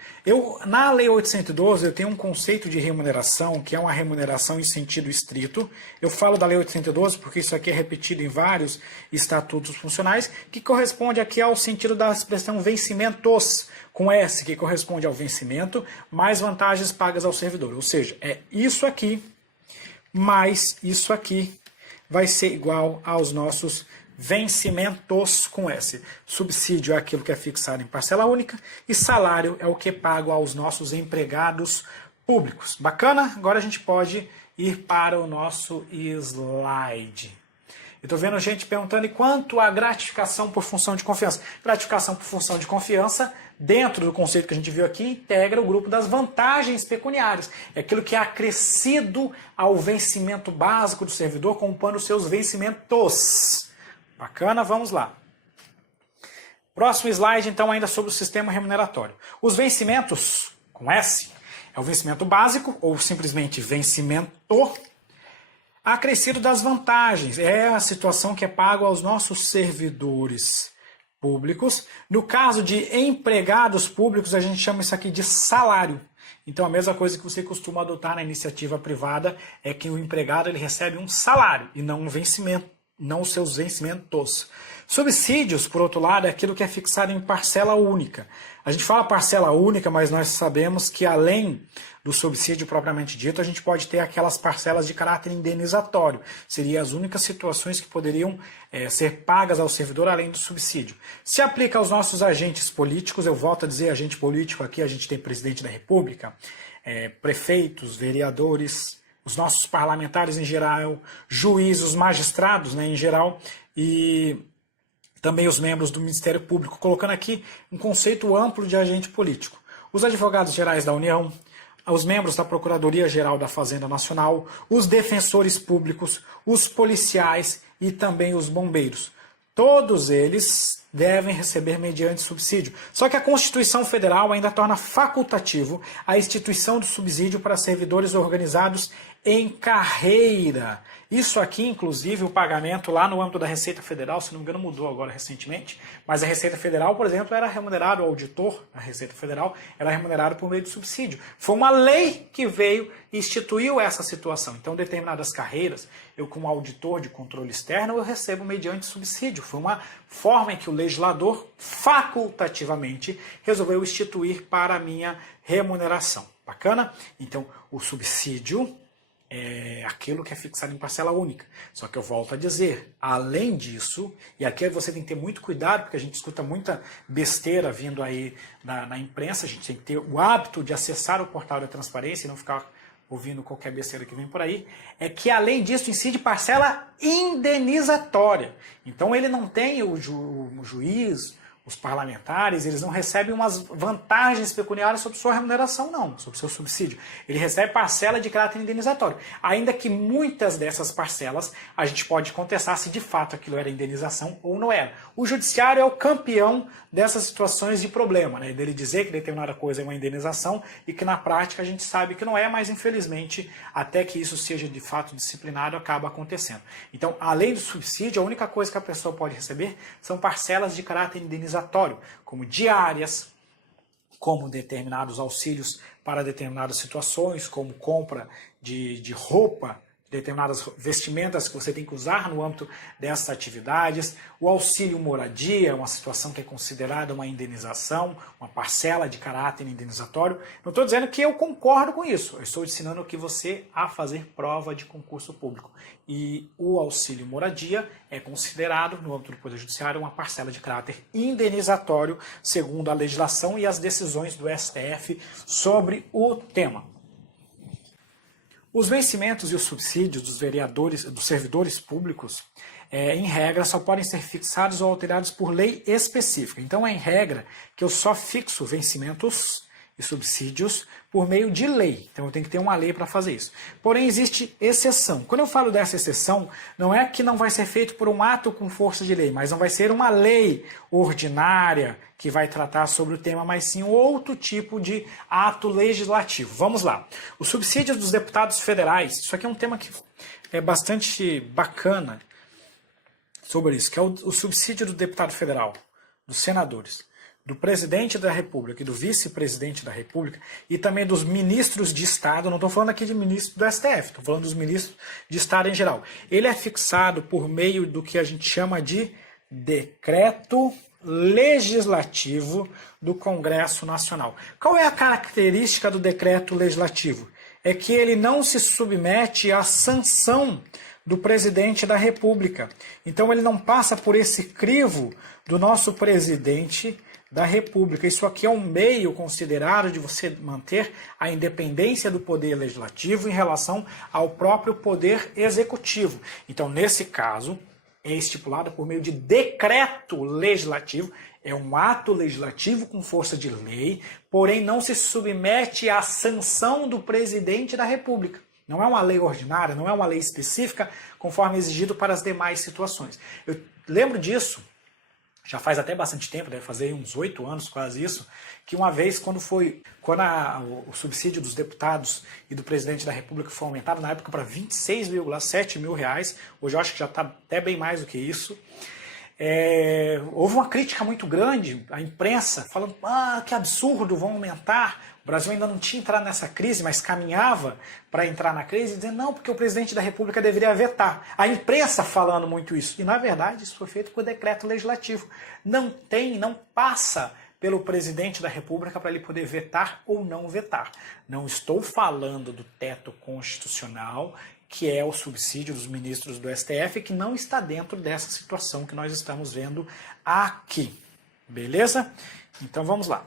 Na Lei 812 eu tenho um conceito de remuneração, que é uma remuneração em sentido estrito. Eu falo da Lei 812 porque isso aqui é repetido em vários estatutos funcionais, que corresponde aqui ao sentido da expressão vencimentos, com S, que corresponde ao vencimento, mais vantagens pagas ao servidor. Ou seja, é isso aqui, mais isso aqui, vai ser igual aos nossos vencimentos com S. Subsídio é aquilo que é fixado em parcela única e salário é o que é pago aos nossos empregados públicos. Bacana? Agora a gente pode ir para o nosso slide. Eu estou vendo gente perguntando e quanto a gratificação por função de confiança. Gratificação por função de confiança, dentro do conceito que a gente viu aqui, integra o grupo das vantagens pecuniárias. É aquilo que é acrescido ao vencimento básico do servidor, compondo os seus vencimentos. Bacana? Vamos lá. Próximo slide, então, ainda sobre o sistema remuneratório. Os vencimentos, com S, é o vencimento básico, ou simplesmente vencimento acrescido das vantagens. É a situação que é pago aos nossos servidores públicos. No caso de empregados públicos, a gente chama isso aqui de salário. Então, a mesma coisa que você costuma adotar na iniciativa privada é que o empregado ele recebe um salário e não um vencimento, não os seus vencimentos. Subsídios, por outro lado, é aquilo que é fixado em parcela única. A gente fala parcela única, mas nós sabemos que além do subsídio propriamente dito, a gente pode ter aquelas parcelas de caráter indenizatório. Seriam as únicas situações que poderiam ser pagas ao servidor além do subsídio. Se aplica aos nossos agentes políticos, eu volto a dizer agente político, aqui a gente tem presidente da República, prefeitos, vereadores, os nossos parlamentares em geral, juízes, magistrados, né, em geral, e também os membros do Ministério Público, colocando aqui um conceito amplo de agente político. Os advogados gerais da União, os membros da Procuradoria-Geral da Fazenda Nacional, os defensores públicos, os policiais e também os bombeiros. Todos eles devem receber mediante subsídio. Só que a Constituição Federal ainda torna facultativo a instituição do subsídio para servidores organizados em carreira. Isso aqui, inclusive, o pagamento lá no âmbito da Receita Federal, se não me engano, mudou agora recentemente, mas a Receita Federal, por exemplo, era remunerado, o auditor da Receita Federal era remunerado por meio de subsídio. Foi uma lei que veio e instituiu essa situação. Então, determinadas carreiras, eu como auditor de controle externo, eu recebo mediante subsídio. Foi uma forma em que o legislador, facultativamente, resolveu instituir para a minha remuneração. Bacana? Então, o subsídio é aquilo que é fixado em parcela única. Só que eu volto a dizer, além disso, e aqui você tem que ter muito cuidado, porque a gente escuta muita besteira vindo aí na imprensa, a gente tem que ter o hábito de acessar o portal da transparência e não ficar ouvindo qualquer besteira que vem por aí, é que além disso incide parcela indenizatória. Então ele não tem o juiz, os parlamentares, eles não recebem umas vantagens pecuniárias sobre sua remuneração, não, sobre seu subsídio. Ele recebe parcela de caráter indenizatório. Ainda que muitas dessas parcelas a gente pode contestar se de fato aquilo era indenização ou não era. O judiciário é o campeão dessas situações de problema, né? Dele dizer que determinada coisa é uma indenização e que na prática a gente sabe que não é, mas infelizmente, até que isso seja de fato disciplinado, acaba acontecendo. Então, além do subsídio, a única coisa que a pessoa pode receber são parcelas de caráter indenizatório, como diárias, como determinados auxílios para determinadas situações, como compra de roupa, determinadas vestimentas que você tem que usar no âmbito dessas atividades. O auxílio moradia é uma situação que é considerada uma indenização, uma parcela de caráter indenizatório. Não estou dizendo que eu concordo com isso, eu estou ensinando que você a fazer prova de concurso público. E o auxílio moradia é considerado, no âmbito do Poder Judiciário, uma parcela de caráter indenizatório, segundo a legislação e as decisões do STF sobre o tema. Os vencimentos e os subsídios dos vereadores, dos servidores públicos, em regra, só podem ser fixados ou alterados por lei específica. Então, é em regra que eu só fixo vencimentos e subsídios por meio de lei. Então, eu tenho que ter uma lei para fazer isso. Porém, existe exceção. Quando eu falo dessa exceção, não é que não vai ser feito por um ato com força de lei, mas não vai ser uma lei ordinária que vai tratar sobre o tema, mas sim outro tipo de ato legislativo. Vamos lá. Os subsídios dos deputados federais, isso aqui é um tema que é bastante bacana sobre isso, que é o subsídio do deputado federal, dos senadores, do presidente da República e do vice-presidente da República e também dos ministros de Estado. Não estou falando aqui de ministro do STF, estou falando dos ministros de Estado em geral. Ele é fixado por meio do que a gente chama de decreto legislativo do Congresso Nacional. Qual é a característica do decreto legislativo? É que ele não se submete à sanção do presidente da República. Então ele não passa por esse crivo do nosso presidente da República. Isso aqui é um meio considerado de você manter a independência do poder legislativo em relação ao próprio poder executivo. Então, nesse caso, é estipulada por meio de decreto legislativo, é um ato legislativo com força de lei, porém não se submete à sanção do presidente da República. Não é uma lei ordinária, não é uma lei específica, conforme exigido para as demais situações. Eu lembro disso, já faz até bastante tempo, deve fazer uns 8 anos quase isso, que uma vez quando o subsídio dos deputados e do presidente da República foi aumentado na época para R$ 26,7 mil, hoje eu acho que já está até bem mais do que isso, houve uma crítica muito grande, a imprensa falando, que absurdo, vão aumentar. O Brasil ainda não tinha entrado nessa crise, mas caminhava para entrar na crise, dizendo não, porque o presidente da República deveria vetar. A imprensa falando muito isso. E, na verdade, isso foi feito por decreto legislativo. Não passa pelo presidente da República para ele poder vetar ou não vetar. Não estou falando do teto constitucional, que é o subsídio dos ministros do STF, que não está dentro dessa situação que nós estamos vendo aqui. Beleza? Então, vamos lá.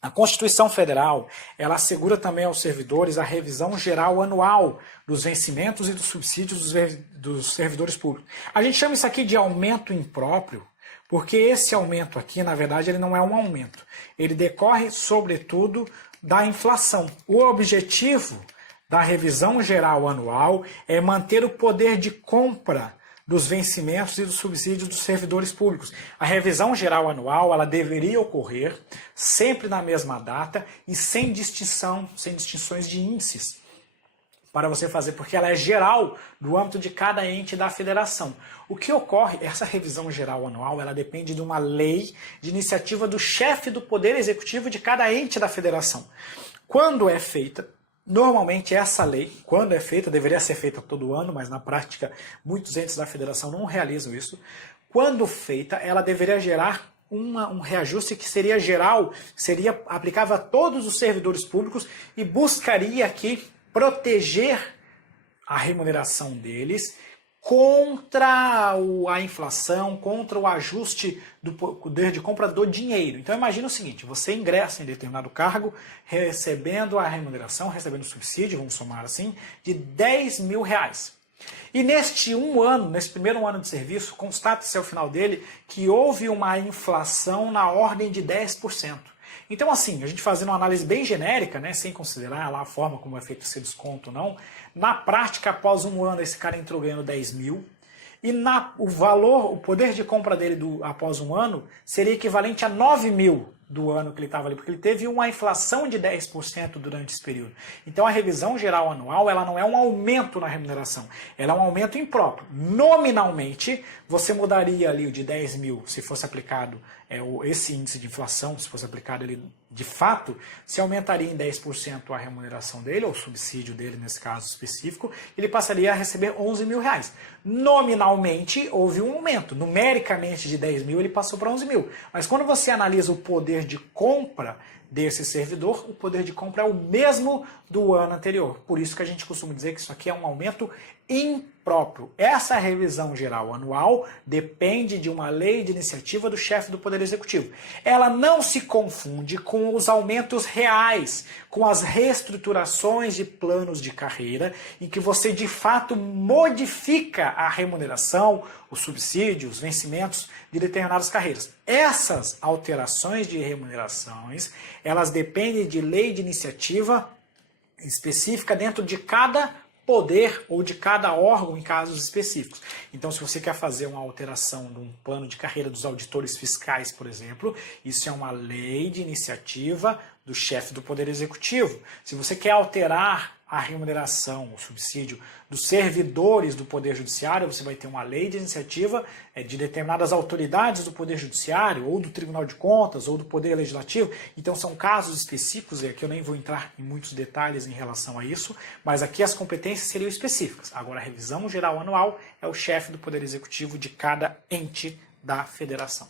A Constituição Federal, ela assegura também aos servidores a revisão geral anual dos vencimentos e dos subsídios dos servidores públicos. A gente chama isso aqui de aumento impróprio, porque esse aumento aqui, na verdade, ele não é um aumento. Ele decorre, sobretudo, da inflação. O objetivo da revisão geral anual é manter o poder de compra dos vencimentos e dos subsídios dos servidores públicos. A revisão geral anual, ela deveria ocorrer sempre na mesma data e sem distinções de índices para você fazer, porque ela é geral do âmbito de cada ente da federação. O que ocorre, essa revisão geral anual, ela depende de uma lei de iniciativa do chefe do poder executivo de cada ente da federação. Quando é feita, normalmente essa lei, quando é feita, deveria ser feita todo ano, mas na prática muitos entes da federação não realizam isso. Quando feita, ela deveria gerar um reajuste que seria geral, seria aplicável a todos os servidores públicos e buscaria aqui proteger a remuneração deles contra a inflação, contra o ajuste do poder de compra do dinheiro. Então imagina o seguinte, você ingressa em determinado cargo, recebendo a remuneração, recebendo o subsídio, vamos somar assim, de R$10 mil. E neste primeiro ano de serviço, constata-se ao final dele que houve uma inflação na ordem de 10%. Então assim, a gente fazendo uma análise bem genérica, né, sem considerar lá a forma como é feito esse desconto ou não, na prática, após um ano, esse cara entrou ganhando 10 mil, e o poder de compra dele após um ano seria equivalente a 9 mil do ano que ele estava ali, porque ele teve uma inflação de 10% durante esse período. Então a revisão geral anual, ela não é um aumento na remuneração, ela é um aumento impróprio. Nominalmente, você mudaria ali o de 10 mil, se fosse aplicado esse índice de inflação, se fosse aplicado ele de fato, se aumentaria em 10% a remuneração dele, ou o subsídio dele nesse caso específico, ele passaria a receber 11 mil reais. Nominalmente, houve um aumento. Numericamente, de 10 mil, ele passou para 11 mil. Mas quando você analisa o poder de compra desse servidor, o poder de compra é o mesmo do ano anterior. Por isso que a gente costuma dizer que isso aqui é um aumento impróprio. Essa revisão geral anual depende de uma lei de iniciativa do chefe do Poder Executivo. Ela não se confunde com os aumentos reais, com as reestruturações de planos de carreira, em que você de fato modifica a remuneração, os subsídios, os vencimentos de determinadas carreiras. Essas alterações de remunerações, elas dependem de lei de iniciativa específica dentro de cada poder ou de cada órgão em casos específicos. Então, se você quer fazer uma alteração de um plano de carreira dos auditores fiscais, por exemplo, isso é uma lei de iniciativa do chefe do Poder Executivo. Se você quer alterar a remuneração, o subsídio dos servidores do Poder Judiciário, você vai ter uma lei de iniciativa de determinadas autoridades do Poder Judiciário, ou do Tribunal de Contas, ou do Poder Legislativo. Então são casos específicos, e aqui eu nem vou entrar em muitos detalhes em relação a isso, mas aqui as competências seriam específicas. Agora a revisão geral anual é o chefe do Poder Executivo de cada ente da federação.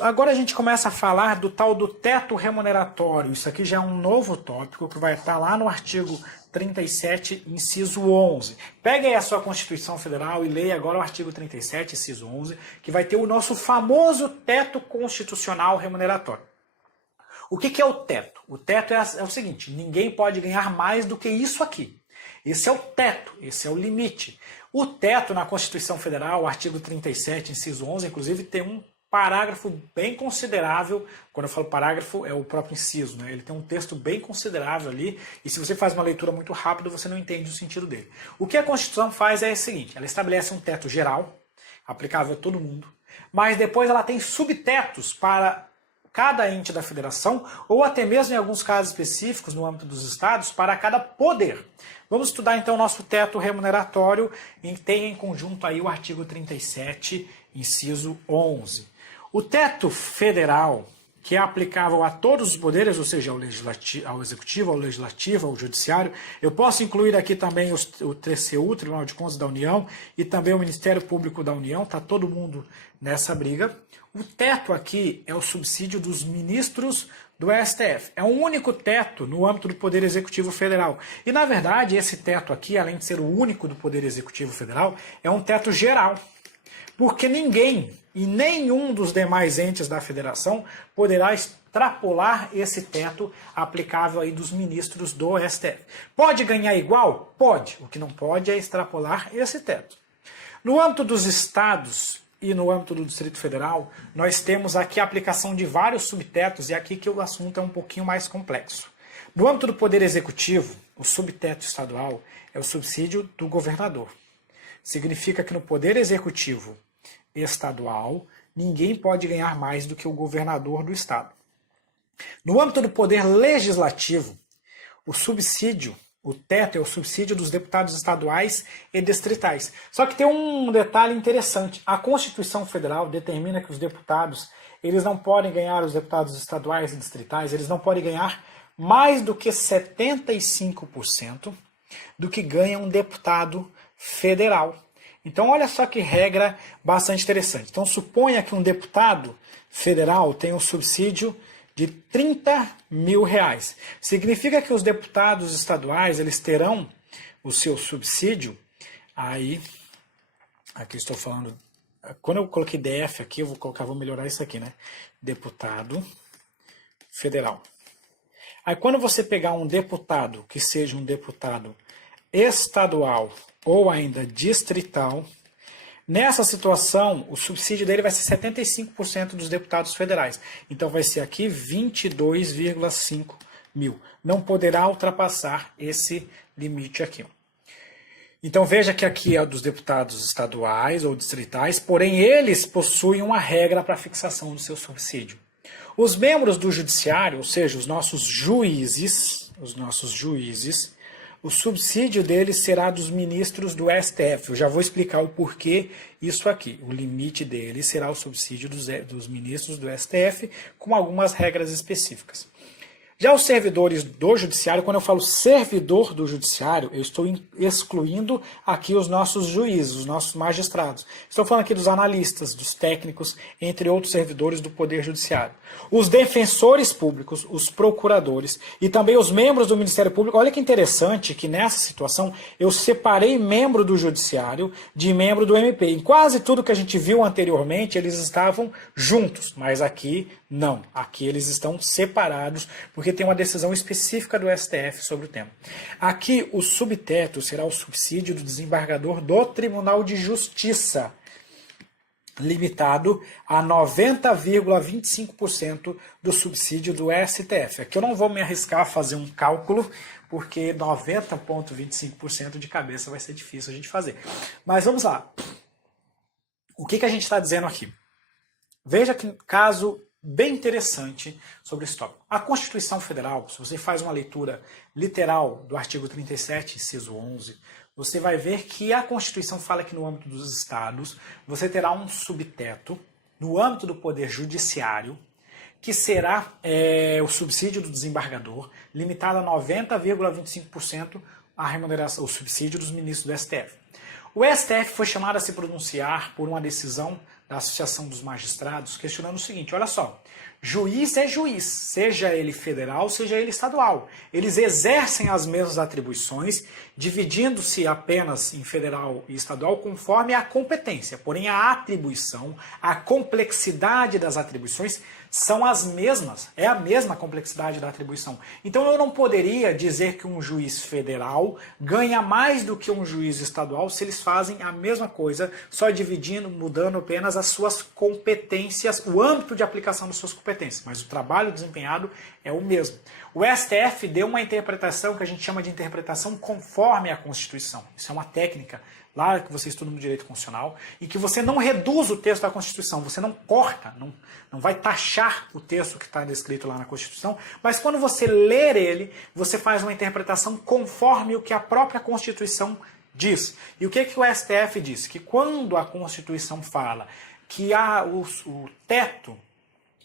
Agora a gente começa a falar do tal do teto remuneratório. Isso aqui já é um novo tópico que vai estar lá no artigo 37, inciso 11. Pega aí a sua Constituição Federal e leia agora o artigo 37, inciso 11, que vai ter o nosso famoso teto constitucional remuneratório. O que é o teto? O teto é o seguinte, ninguém pode ganhar mais do que isso aqui. Esse é o teto, esse é o limite. O teto na Constituição Federal, artigo 37, inciso 11, inclusive tem um parágrafo bem considerável. Quando eu falo parágrafo, é o próprio inciso, né? Ele tem um texto bem considerável ali, e se você faz uma leitura muito rápida, você não entende o sentido dele. O que a Constituição faz é o seguinte: ela estabelece um teto geral, aplicável a todo mundo, mas depois ela tem subtetos para cada ente da federação, ou até mesmo em alguns casos específicos, no âmbito dos estados, para cada poder. Vamos estudar então o nosso teto remuneratório, e tem em conjunto aí o artigo 37, inciso 11. O teto federal, que é aplicável a todos os poderes, ou seja, ao executivo, ao legislativo, ao judiciário. Eu posso incluir aqui também o TCU, Tribunal de Contas da União, e também o Ministério Público da União, está todo mundo nessa briga. O teto aqui é o subsídio dos ministros do STF. É o único teto no âmbito do Poder Executivo Federal. E, na verdade, esse teto aqui, além de ser o único do Poder Executivo Federal, é um teto geral. Porque ninguém e nenhum dos demais entes da federação poderá extrapolar esse teto aplicável aí dos ministros do STF. Pode ganhar igual? Pode. O que não pode é extrapolar esse teto. No âmbito dos estados e no âmbito do Distrito Federal, nós temos aqui a aplicação de vários subtetos, e aqui que o assunto é um pouquinho mais complexo. No âmbito do Poder Executivo, o subteto estadual é o subsídio do governador. Significa que no Poder Executivo estadual, ninguém pode ganhar mais do que o governador do estado. No âmbito do poder legislativo, o subsídio, o teto é o subsídio dos deputados estaduais e distritais. Só que tem um detalhe interessante. A Constituição Federal determina que os deputados, eles não podem ganhar, os deputados estaduais e distritais, eles não podem ganhar mais do que 75% do que ganha um deputado federal. Então, olha só que regra bastante interessante. Então, suponha que um deputado federal tem um subsídio de R$30 mil. Significa que os deputados estaduais, eles terão o seu subsídio, aí, aqui estou falando, quando eu coloquei DF aqui, eu vou melhorar isso aqui, né? Deputado federal. Aí, quando você pegar um deputado, que seja um deputado estadual ou ainda distrital, nessa situação, o subsídio dele vai ser 75% dos deputados federais. Então vai ser aqui 22,5 mil. Não poderá ultrapassar esse limite aqui. Então veja que aqui é dos deputados estaduais ou distritais, porém eles possuem uma regra para a fixação do seu subsídio. Os membros do judiciário, ou seja, os nossos juízes, o subsídio deles será dos ministros do STF. Eu já vou explicar o porquê isso aqui. O limite deles será o subsídio dos ministros do STF, com algumas regras específicas. Já os servidores do judiciário, quando eu falo servidor do judiciário, eu estou excluindo aqui os nossos juízes, os nossos magistrados. Estou falando aqui dos analistas, dos técnicos, entre outros servidores do Poder Judiciário. Os defensores públicos, os procuradores e também os membros do Ministério Público. Olha que interessante que nessa situação eu separei membro do Judiciário de membro do MP. Em quase tudo que a gente viu anteriormente, eles estavam juntos, mas aqui não. Aqui eles estão separados, porque tem uma decisão específica do STF sobre o tema. Aqui o subteto será o subsídio do desembargador do Tribunal de Justiça, limitado a 90,25% do subsídio do STF. Aqui eu não vou me arriscar a fazer um cálculo, porque 90,25% de cabeça vai ser difícil a gente fazer. Mas vamos lá. O que a gente está dizendo aqui? Veja que caso bem interessante sobre esse tópico. A Constituição Federal, se você faz uma leitura literal do artigo 37, inciso 11, você vai ver que a Constituição fala que no âmbito dos estados você terá um subteto no âmbito do Poder Judiciário, que será o subsídio do desembargador, limitado a 90,25% a remuneração, o subsídio dos ministros do STF. O STF foi chamado a se pronunciar por uma decisão da Associação dos Magistrados, questionando o seguinte: olha só, Juiz é juiz, seja ele federal, seja ele estadual. Eles exercem as mesmas atribuições, dividindo-se apenas em federal e estadual conforme a competência. Porém, a atribuição, a complexidade das atribuições são as mesmas, é a mesma complexidade da atribuição. Então eu não poderia dizer que um juiz federal ganha mais do que um juiz estadual se eles fazem a mesma coisa, só dividindo, mudando apenas as suas competências, o âmbito de aplicação das suas competências, mas o trabalho desempenhado é o mesmo. O STF deu uma interpretação que a gente chama de interpretação conforme a Constituição. Isso é uma técnica lá que você estuda no direito constitucional, e que você não reduz o texto da Constituição, você não corta, não vai taxar o texto que está descrito lá na Constituição, mas quando você ler ele, você faz uma interpretação conforme o que a própria Constituição diz. E o que o STF diz? Que quando a Constituição fala que o teto,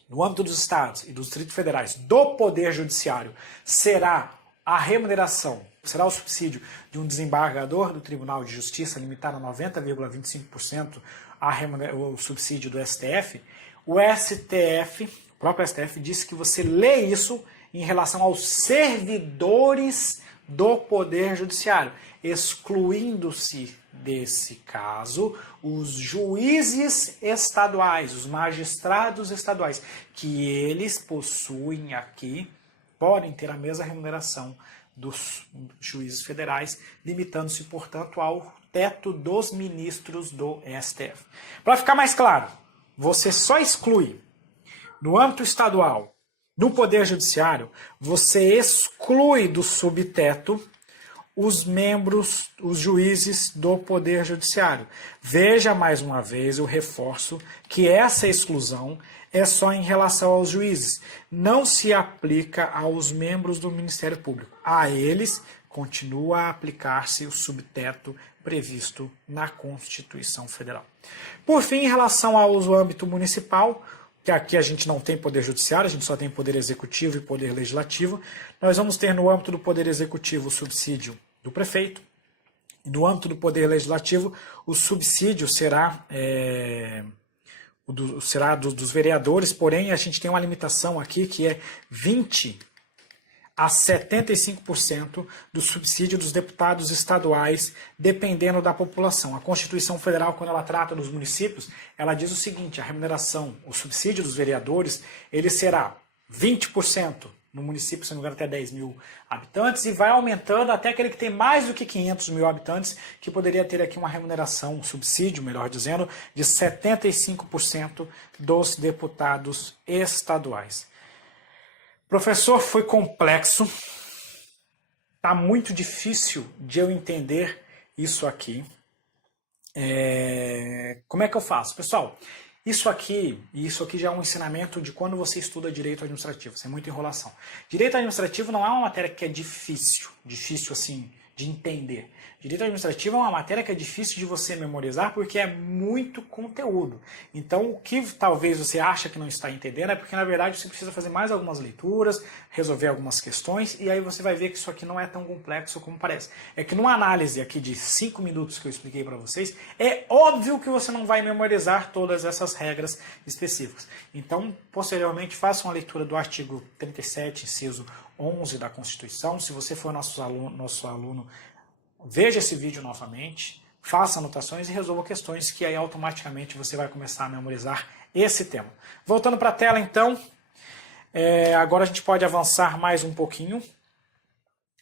no âmbito dos estados e dos distritos federais, do Poder Judiciário, será a remuneração, será o subsídio de um desembargador do Tribunal de Justiça, limitado a 90,25% o subsídio do STF, o próprio STF, disse que você lê isso em relação aos servidores do Poder Judiciário, excluindo-se desse caso os juízes estaduais, os magistrados estaduais, que eles possuem aqui, podem ter a mesma remuneração dos juízes federais, limitando-se, portanto, ao teto dos ministros do STF. Para ficar mais claro, você só exclui, no âmbito estadual, no Poder Judiciário, você exclui do subteto os membros, os juízes do Poder Judiciário. Veja mais uma vez, eu reforço que essa exclusão é só em relação aos juízes. Não se aplica aos membros do Ministério Público. A eles continua a aplicar-se o subteto previsto na Constituição Federal. Por fim, em relação ao âmbito municipal, que aqui a gente não tem poder judiciário, a gente só tem poder executivo e poder legislativo, nós vamos ter no âmbito do poder executivo o subsídio do prefeito, e no âmbito do poder legislativo o subsídio será dos vereadores, porém a gente tem uma limitação aqui que é 20% a 75% do subsídio dos deputados estaduais, dependendo da população. A Constituição Federal, quando ela trata dos municípios, ela diz o seguinte: a remuneração, o subsídio dos vereadores, ele será 20% no município, se não me engano, até 10 mil habitantes, e vai aumentando até aquele que tem mais do que 500 mil habitantes, que poderia ter aqui uma remuneração, um subsídio, melhor dizendo, de 75% dos deputados estaduais. Professor, foi complexo, está muito difícil de eu entender isso aqui. Como é que eu faço? Pessoal, isso aqui já é um ensinamento de quando você estuda direito administrativo, sem muita enrolação. Direito administrativo não é uma matéria que é difícil assim, de entender. Direito administrativo é uma matéria que é difícil de você memorizar porque é muito conteúdo. Então, o que talvez você acha que não está entendendo é porque, na verdade, você precisa fazer mais algumas leituras, resolver algumas questões, e aí você vai ver que isso aqui não é tão complexo como parece. É que numa análise aqui de 5 minutos que eu expliquei para vocês, é óbvio que você não vai memorizar todas essas regras específicas. Então, posteriormente, faça uma leitura do artigo 37, inciso 11 da Constituição. Se você for nosso aluno, veja esse vídeo novamente, faça anotações e resolva questões que aí automaticamente você vai começar a memorizar esse tema. Voltando para a tela então, agora a gente pode avançar mais um pouquinho.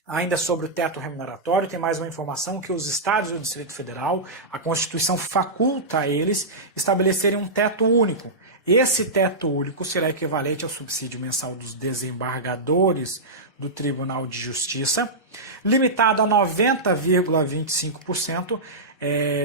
Ainda sobre o teto remuneratório, tem mais uma informação que os estados e o Distrito Federal, a Constituição faculta a eles estabelecerem um teto único. Esse teto único será equivalente ao subsídio mensal dos desembargadores do Tribunal de Justiça, limitado a 90,25%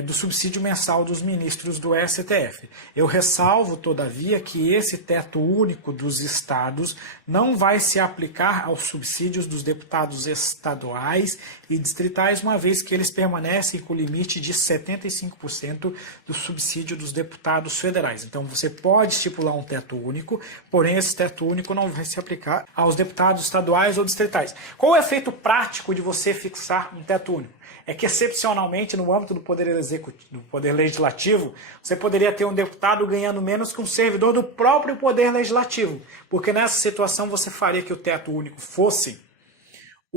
do subsídio mensal dos ministros do STF. Eu ressalvo, todavia, que esse teto único dos estados não vai se aplicar aos subsídios dos deputados estaduais e distritais, uma vez que eles permanecem com o limite de 75% do subsídio dos deputados federais. Então você pode estipular um teto único, porém esse teto único não vai se aplicar aos deputados estaduais ou distritais. Qual o efeito prático de você fixar um teto único? é que, excepcionalmente, no âmbito do poder executivo, do poder legislativo, você poderia ter um deputado ganhando menos que um servidor do próprio poder legislativo. Porque nessa situação você faria que o teto único fosse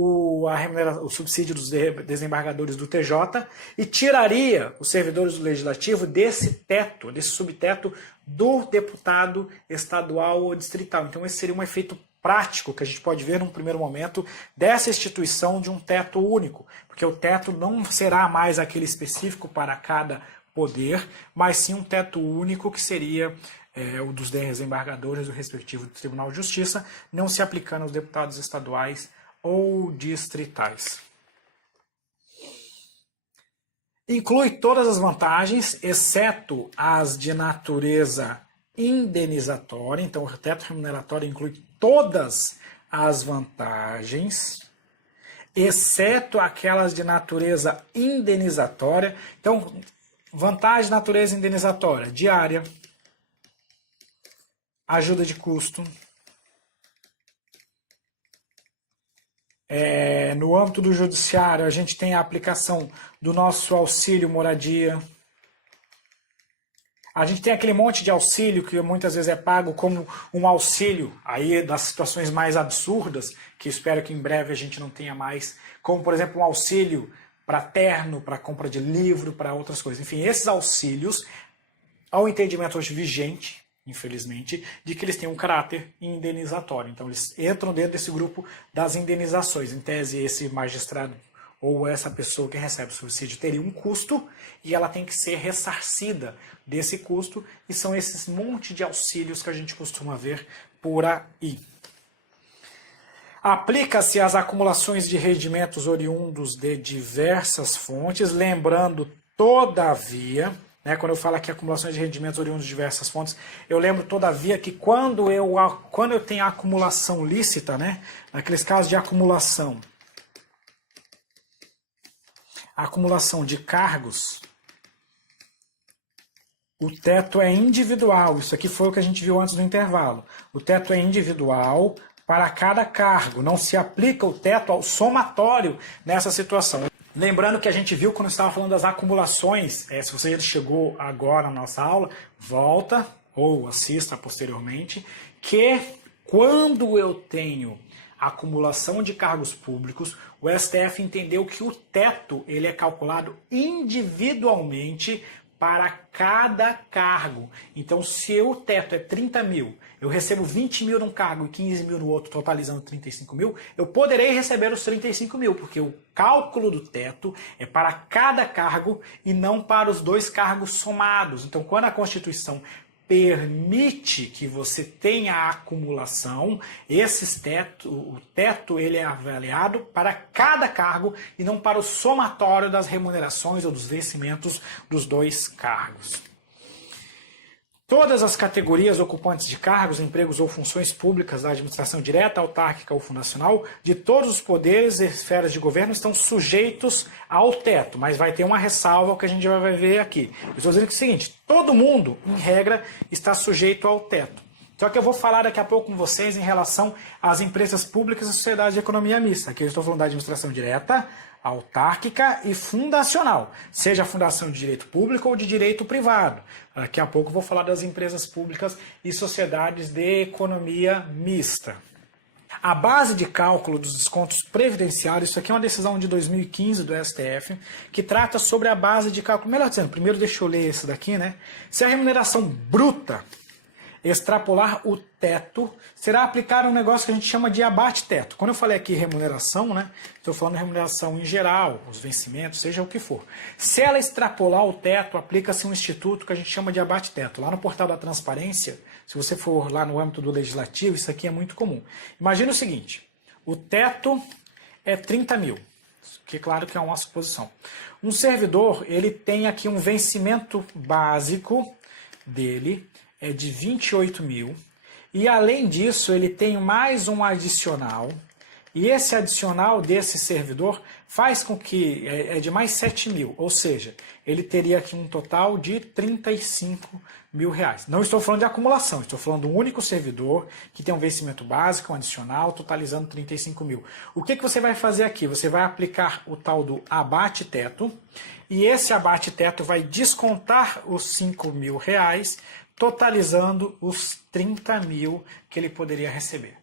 o subsídio dos desembargadores do TJ e tiraria os servidores do legislativo desse teto, desse subteto do deputado estadual ou distrital. Então esse seria um efeito prático que a gente pode ver num primeiro momento dessa instituição de um teto único, porque o teto não será mais aquele específico para cada poder, mas sim um teto único que seria o dos desembargadores do respectivo Tribunal de Justiça, não se aplicando aos deputados estaduais ou distritais. Inclui todas as vantagens, exceto as de natureza indenizatória. Então, o teto remuneratório inclui todas as vantagens, exceto aquelas de natureza indenizatória. Então, vantagem de natureza indenizatória: diária, ajuda de custo. No âmbito do judiciário, a gente tem a aplicação do nosso auxílio moradia. A gente tem aquele monte de auxílio que muitas vezes é pago como um auxílio aí das situações mais absurdas, que espero que em breve a gente não tenha mais, como por exemplo um auxílio para terno, para compra de livro, para outras coisas. Enfim, esses auxílios, ao entendimento hoje vigente, infelizmente, de que eles têm um caráter indenizatório. Então, eles entram dentro desse grupo das indenizações. Em tese, esse magistrado ou essa pessoa que recebe o subsídio teria um custo e ela tem que ser ressarcida desse custo, e são esses monte de auxílios que a gente costuma ver por aí. Aplica-se às acumulações de rendimentos oriundos de diversas fontes, lembrando, todavia, quando eu falo aqui acumulações de rendimentos oriundos de diversas fontes, eu lembro, todavia, que quando eu tenho a acumulação lícita, naqueles casos de acumulação de cargos, o teto é individual. Isso aqui foi o que a gente viu antes do intervalo. O teto é individual para cada cargo. Não se aplica o teto ao somatório nessa situação. Lembrando que a gente viu quando estava falando das acumulações, se você já chegou agora na nossa aula, volta ou assista posteriormente, que quando eu tenho acumulação de cargos públicos, o STF entendeu que o teto ele é calculado individualmente para cada cargo. Então, se o teto é 30 mil, eu recebo 20 mil num cargo e 15 mil no outro, totalizando 35 mil, eu poderei receber os 35 mil, porque o cálculo do teto é para cada cargo e não para os dois cargos somados. Então, quando a Constituição permite que você tenha a acumulação, o teto ele é avaliado para cada cargo e não para o somatório das remunerações ou dos vencimentos dos dois cargos. Todas as categorias ocupantes de cargos, empregos ou funções públicas da administração direta, autárquica ou fundacional, de todos os poderes e esferas de governo estão sujeitos ao teto, mas vai ter uma ressalva que a gente vai ver aqui. Eu estou dizendo que é o seguinte: todo mundo, em regra, está sujeito ao teto. Só que eu vou falar daqui a pouco com vocês em relação às empresas públicas e sociedades de economia mista. Aqui eu estou falando da administração direta, autárquica e fundacional, seja a fundação de direito público ou de direito privado. Daqui a pouco eu vou falar das empresas públicas e sociedades de economia mista. A base de cálculo dos descontos previdenciários, isso aqui é uma decisão de 2015 do STF, que trata sobre a base de cálculo. Melhor dizendo, primeiro deixa eu ler esse daqui, Se a remuneração bruta extrapolar o teto, será aplicado um negócio que a gente chama de abate-teto. Quando eu falei aqui remuneração, estou falando de remuneração em geral, os vencimentos, seja o que for. Se ela extrapolar o teto, aplica-se um instituto que a gente chama de abate-teto. Lá no portal da transparência, se você for lá no âmbito do legislativo, isso aqui é muito comum. Imagina o seguinte: o teto é 30 mil, que claro que é uma suposição. Um servidor, ele tem aqui um vencimento básico dele, é de 28 mil, e além disso ele tem mais um adicional, E esse adicional desse servidor faz com que é de mais 7 mil, ou seja, ele teria aqui um total de 35 mil reais. Não estou falando de acumulação, estou falando do único servidor que tem um vencimento básico, um adicional, totalizando 35 mil. O que você vai fazer aqui? Você vai aplicar o tal do abate-teto, e esse abate-teto vai descontar os 5 mil reais, totalizando os 30 mil que ele poderia receber.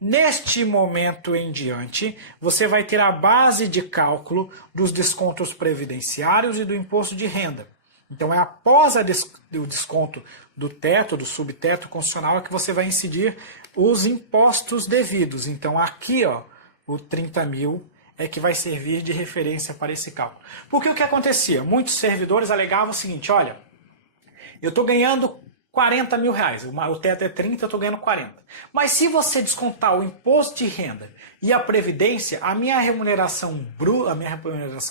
Neste momento em diante, você vai ter a base de cálculo dos descontos previdenciários e do imposto de renda. Então é após o desconto do teto, do subteto constitucional, que você vai incidir os impostos devidos. Então aqui, ó, o 30 mil é que vai servir de referência para esse cálculo. Porque o que acontecia? Muitos servidores alegavam o seguinte, olha, eu estou ganhando 40 mil reais, o teto é 30, eu estou ganhando 40. Mas se você descontar o imposto de renda e a previdência, a minha remuneração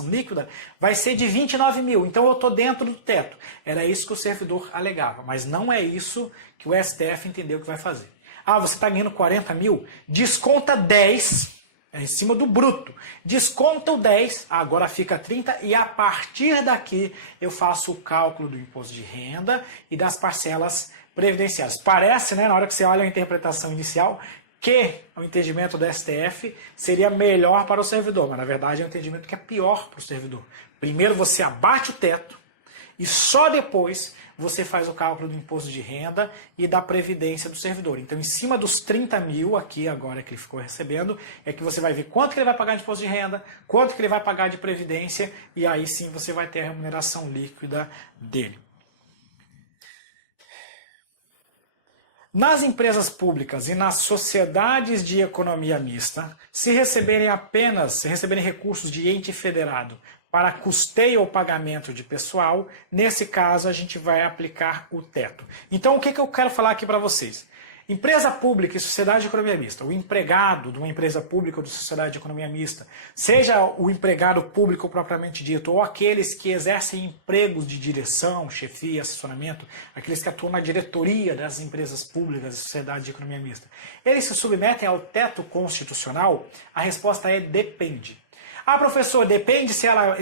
líquida vai ser de 29 mil, então eu estou dentro do teto. Era isso que o servidor alegava, mas não é isso que o STF entendeu que vai fazer. Ah, você está ganhando 40 mil? Desconta 10, em cima do bruto. Desconta o 10, agora fica 30, e a partir daqui eu faço o cálculo do imposto de renda e das parcelas previdenciárias. Parece, né, na hora que você olha a interpretação inicial, que o entendimento do STF seria melhor para o servidor, mas na verdade é um entendimento que é pior para o servidor. Primeiro você abate o teto e só depois você faz o cálculo do imposto de renda e da previdência do servidor. Então, em cima dos 30 mil, aqui agora que ele ficou recebendo, é que você vai ver quanto que ele vai pagar de imposto de renda, quanto que ele vai pagar de previdência, e aí sim você vai ter a remuneração líquida dele. Nas empresas públicas e nas sociedades de economia mista, se receberem recursos de ente federado para custeio ou pagamento de pessoal, nesse caso a gente vai aplicar o teto. Então o que eu quero falar aqui para vocês? Empresa pública e sociedade de economia mista, o empregado de uma empresa pública ou de sociedade de economia mista, seja o empregado público propriamente dito, ou aqueles que exercem empregos de direção, chefia, assessoramento, aqueles que atuam na diretoria das empresas públicas e sociedade de economia mista, eles se submetem ao teto constitucional? A resposta é depende. Ah, professor, depende se ela é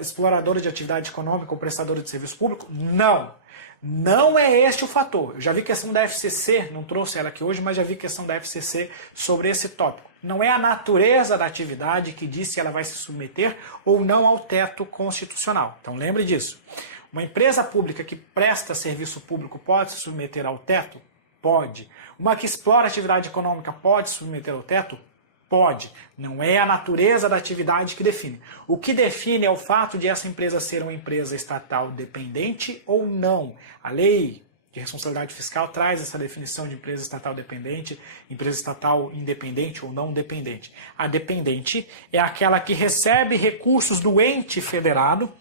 exploradora de atividade econômica ou prestadora de serviço público? Não. Não é este o fator. Eu já vi questão da FCC, não trouxe ela aqui hoje, mas já vi questão da FCC sobre esse tópico. Não é a natureza da atividade que diz se ela vai se submeter ou não ao teto constitucional. Então lembre disso. Uma empresa pública que presta serviço público pode se submeter ao teto? Pode. Uma que explora atividade econômica pode se submeter ao teto? Pode. Não é a natureza da atividade que define. O que define é o fato de essa empresa ser uma empresa estatal dependente ou não. A lei de responsabilidade fiscal traz essa definição de empresa estatal dependente, empresa estatal independente ou não dependente. A dependente é aquela que recebe recursos do ente federado.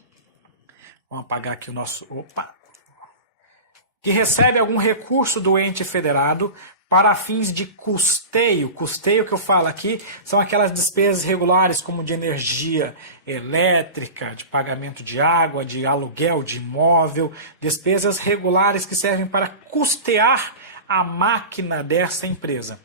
Vamos apagar aqui o nosso... Opa! Que recebe algum recurso do ente federado para fins de custeio. Custeio que eu falo aqui são aquelas despesas regulares como de energia elétrica, de pagamento de água, de aluguel de imóvel, despesas regulares que servem para custear a máquina dessa empresa.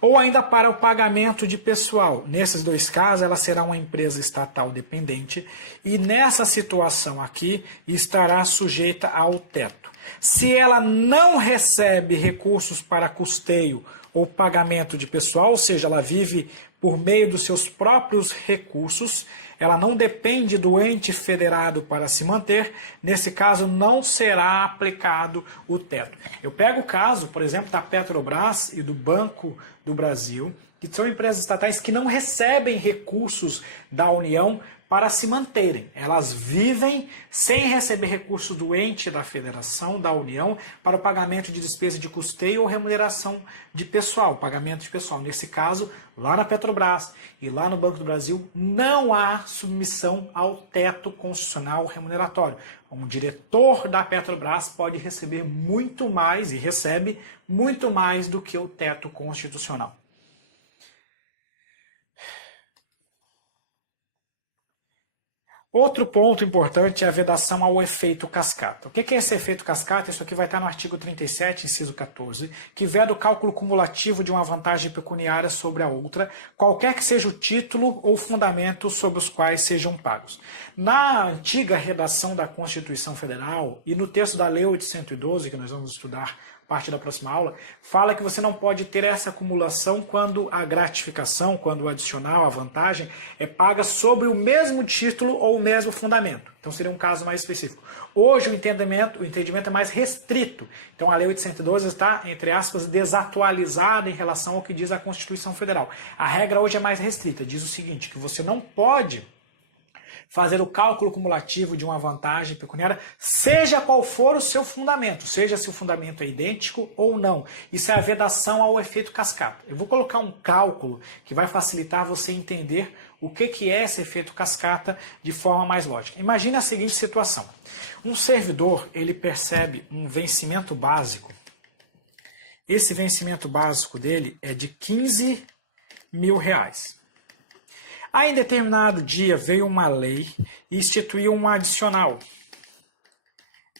Ou ainda para o pagamento de pessoal. Nesses dois casos, ela será uma empresa estatal dependente e nessa situação aqui estará sujeita ao teto. Se ela não recebe recursos para custeio ou pagamento de pessoal, ou seja, ela vive por meio dos seus próprios recursos, ela não depende do ente federado para se manter, nesse caso não será aplicado o teto. Eu pego o caso, por exemplo, da Petrobras e do Banco do Brasil, que são empresas estatais que não recebem recursos da União para se manterem. Elas vivem sem receber recursos do ente da federação, da União, para o pagamento de despesa de custeio ou remuneração de pessoal, pagamento de pessoal. Nesse caso, lá na Petrobras e lá no Banco do Brasil, não há submissão ao teto constitucional remuneratório. Um diretor da Petrobras pode receber muito mais, e recebe muito mais do que o teto constitucional. Outro ponto importante é a vedação ao efeito cascata. O que é esse efeito cascata? Isso aqui vai estar no artigo 37, inciso 14, que veda o cálculo cumulativo de uma vantagem pecuniária sobre a outra, qualquer que seja o título ou fundamento sobre os quais sejam pagos. Na antiga redação da Constituição Federal e no texto da Lei 812, que nós vamos estudar parte da próxima aula, fala que você não pode ter essa acumulação quando a gratificação, quando o adicional, a vantagem, é paga sobre o mesmo título ou o mesmo fundamento. Então seria um caso mais específico. Hoje o entendimento é mais restrito. Então a Lei 812 está, entre aspas, desatualizada em relação ao que diz a Constituição Federal. A regra hoje é mais restrita. Diz o seguinte, que você não pode fazer o cálculo cumulativo de uma vantagem pecuniária, seja qual for o seu fundamento, seja se o fundamento é idêntico ou não. Isso é a vedação ao efeito cascata. Eu vou colocar um cálculo que vai facilitar você entender o que é esse efeito cascata de forma mais lógica. Imagine a seguinte situação. Um servidor, ele percebe um vencimento básico. Esse vencimento básico dele é de R$15.000. Aí, em determinado dia, veio uma lei e instituiu um adicional.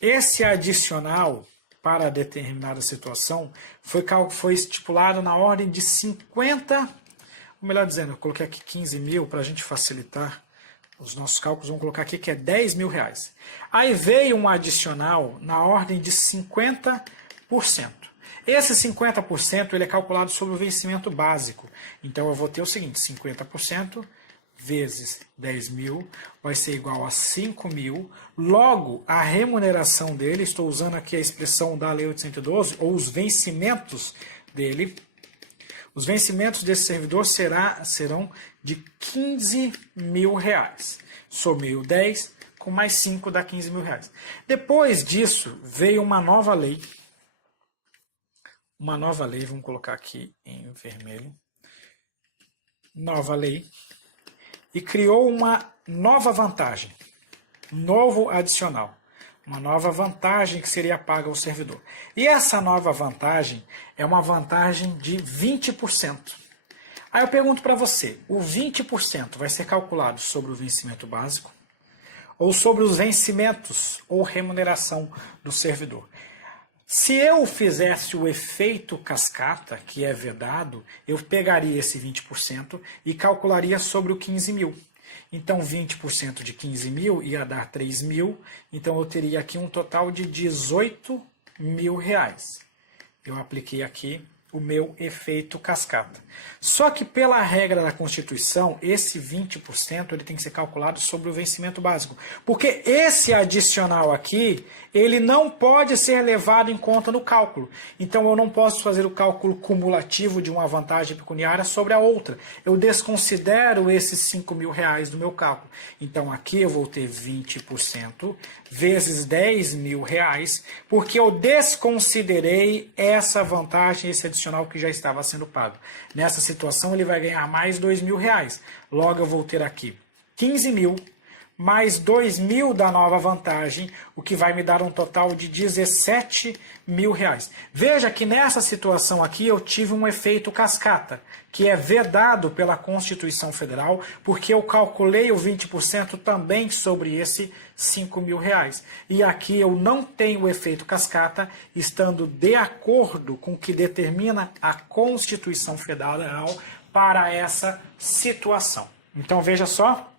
Esse adicional, para determinada situação, foi estipulado na ordem de 50, ou melhor dizendo, eu coloquei aqui 15 mil para a gente facilitar os nossos cálculos, vamos colocar aqui que é R$10.000. Aí veio um adicional na ordem de 50%. Esse 50% ele é calculado sobre o vencimento básico. Então eu vou ter o seguinte, 50% vezes 10.000 vai ser igual a 5.000. Logo, a remuneração dele, estou usando aqui a expressão da Lei 812, ou os vencimentos dele, os vencimentos desse servidor serão de R$15.000. Somei o 10 com mais 5 dá R$15.000. Depois disso, veio uma nova lei. Uma nova lei, vamos colocar aqui em vermelho. Nova lei. E criou uma nova vantagem, novo adicional, uma nova vantagem que seria paga ao servidor. E essa nova vantagem é uma vantagem de 20%. Aí eu pergunto para você, o 20% vai ser calculado sobre o vencimento básico ou sobre os vencimentos ou remuneração do servidor? Se eu fizesse o efeito cascata, que é vedado, eu pegaria esse 20% e calcularia sobre o 15.000. Então, 20% de 15.000 ia dar 3.000, então eu teria aqui um total de R$18.000. Eu apliquei aqui o meu efeito cascata. Só que pela regra da Constituição, esse 20% ele tem que ser calculado sobre o vencimento básico. Porque esse adicional aqui, ele não pode ser levado em conta no cálculo. Então eu não posso fazer o cálculo cumulativo de uma vantagem pecuniária sobre a outra. Eu desconsidero esses R$5.000 do meu cálculo. Então aqui eu vou ter 20% vezes R$10.000, porque eu desconsiderei essa vantagem, esse adicional que já estava sendo pago. Nessa situação ele vai ganhar mais R$2.000. Logo eu vou ter aqui 15.000 mais 2.000 da nova vantagem, o que vai me dar um total de R$17.000. Veja que nessa situação aqui eu tive um efeito cascata, que é vedado pela Constituição Federal, porque eu calculei o 20% também sobre esse R$5.000. E aqui eu não tenho o efeito cascata, estando de acordo com o que determina a Constituição Federal para essa situação. Então veja só.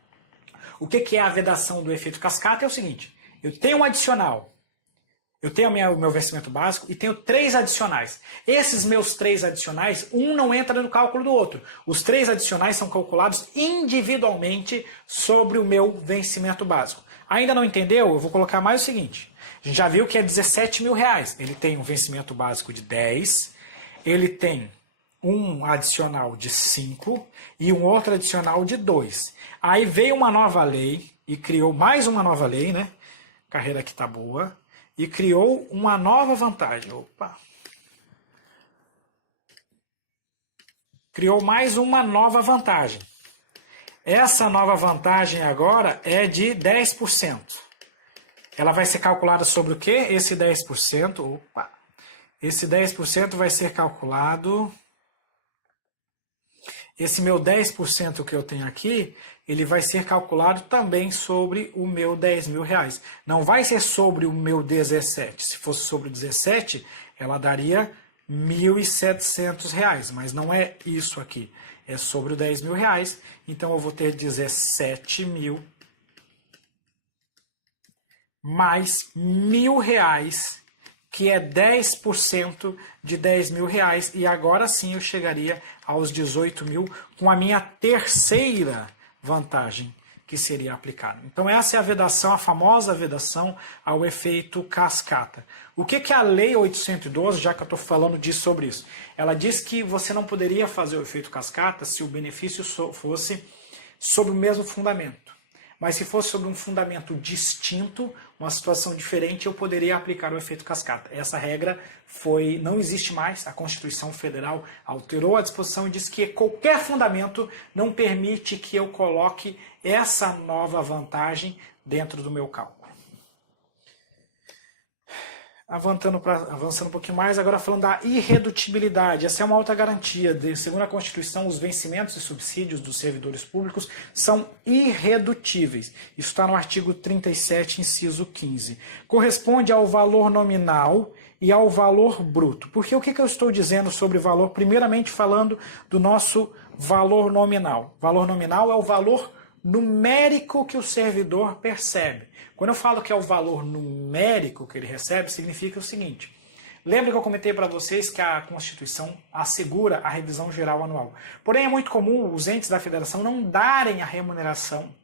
O que é a vedação do efeito cascata? É o seguinte, eu tenho um adicional, eu tenho o meu vencimento básico e tenho 3 adicionais. Esses meus 3 adicionais, um não entra no cálculo do outro. Os 3 adicionais são calculados individualmente sobre o meu vencimento básico. Ainda não entendeu? Eu vou colocar mais o seguinte, a gente já viu que é R$17.000. Ele tem um vencimento básico de 10, ele tem um adicional de 5 e um outro adicional de 2. Aí veio uma nova lei e criou mais uma nova lei, né? A carreira aqui tá boa. E criou uma nova vantagem. Opa! Criou mais uma nova vantagem. Essa nova vantagem agora é de 10%. Ela vai ser calculada sobre o quê? Esse 10%. Opa! Esse 10% vai ser calculado. esse meu 10% que eu tenho aqui, ele vai ser calculado também sobre o meu 10 mil reais. Não vai ser sobre o meu 17. Se fosse sobre o 17, ela daria R$ 1.700, mas não é isso aqui. É sobre o 10 mil reais, então eu vou ter 17 mil mais R$ 1.000, que é 10% de 10 mil reais, e agora sim eu chegaria aos 18 mil com a minha terceira vantagem que seria aplicada. Então essa é a vedação, a famosa vedação ao efeito cascata. O que é a Lei 812, já que eu estou falando disso sobre isso? Ela diz que você não poderia fazer o efeito cascata se o benefício fosse sob o mesmo fundamento. Mas se fosse sobre um fundamento distinto, uma situação diferente, eu poderia aplicar o efeito cascata. Essa regra não existe mais, a Constituição Federal alterou a disposição e diz que qualquer fundamento não permite que eu coloque essa nova vantagem dentro do meu cálculo. Avançando um pouquinho mais, agora falando da irredutibilidade. Essa é uma alta garantia. Segundo a Constituição, os vencimentos e subsídios dos servidores públicos são irredutíveis. Isso está no artigo 37, inciso 15. Corresponde ao valor nominal e ao valor bruto. Porque o que eu estou dizendo sobre valor? Primeiramente falando do nosso valor nominal. Valor nominal é o valor numérico que o servidor percebe. Quando eu falo que é o valor numérico que ele recebe, significa o seguinte. Lembra que eu comentei para vocês que a Constituição assegura a revisão geral anual. Porém, é muito comum os entes da federação não darem a remuneração,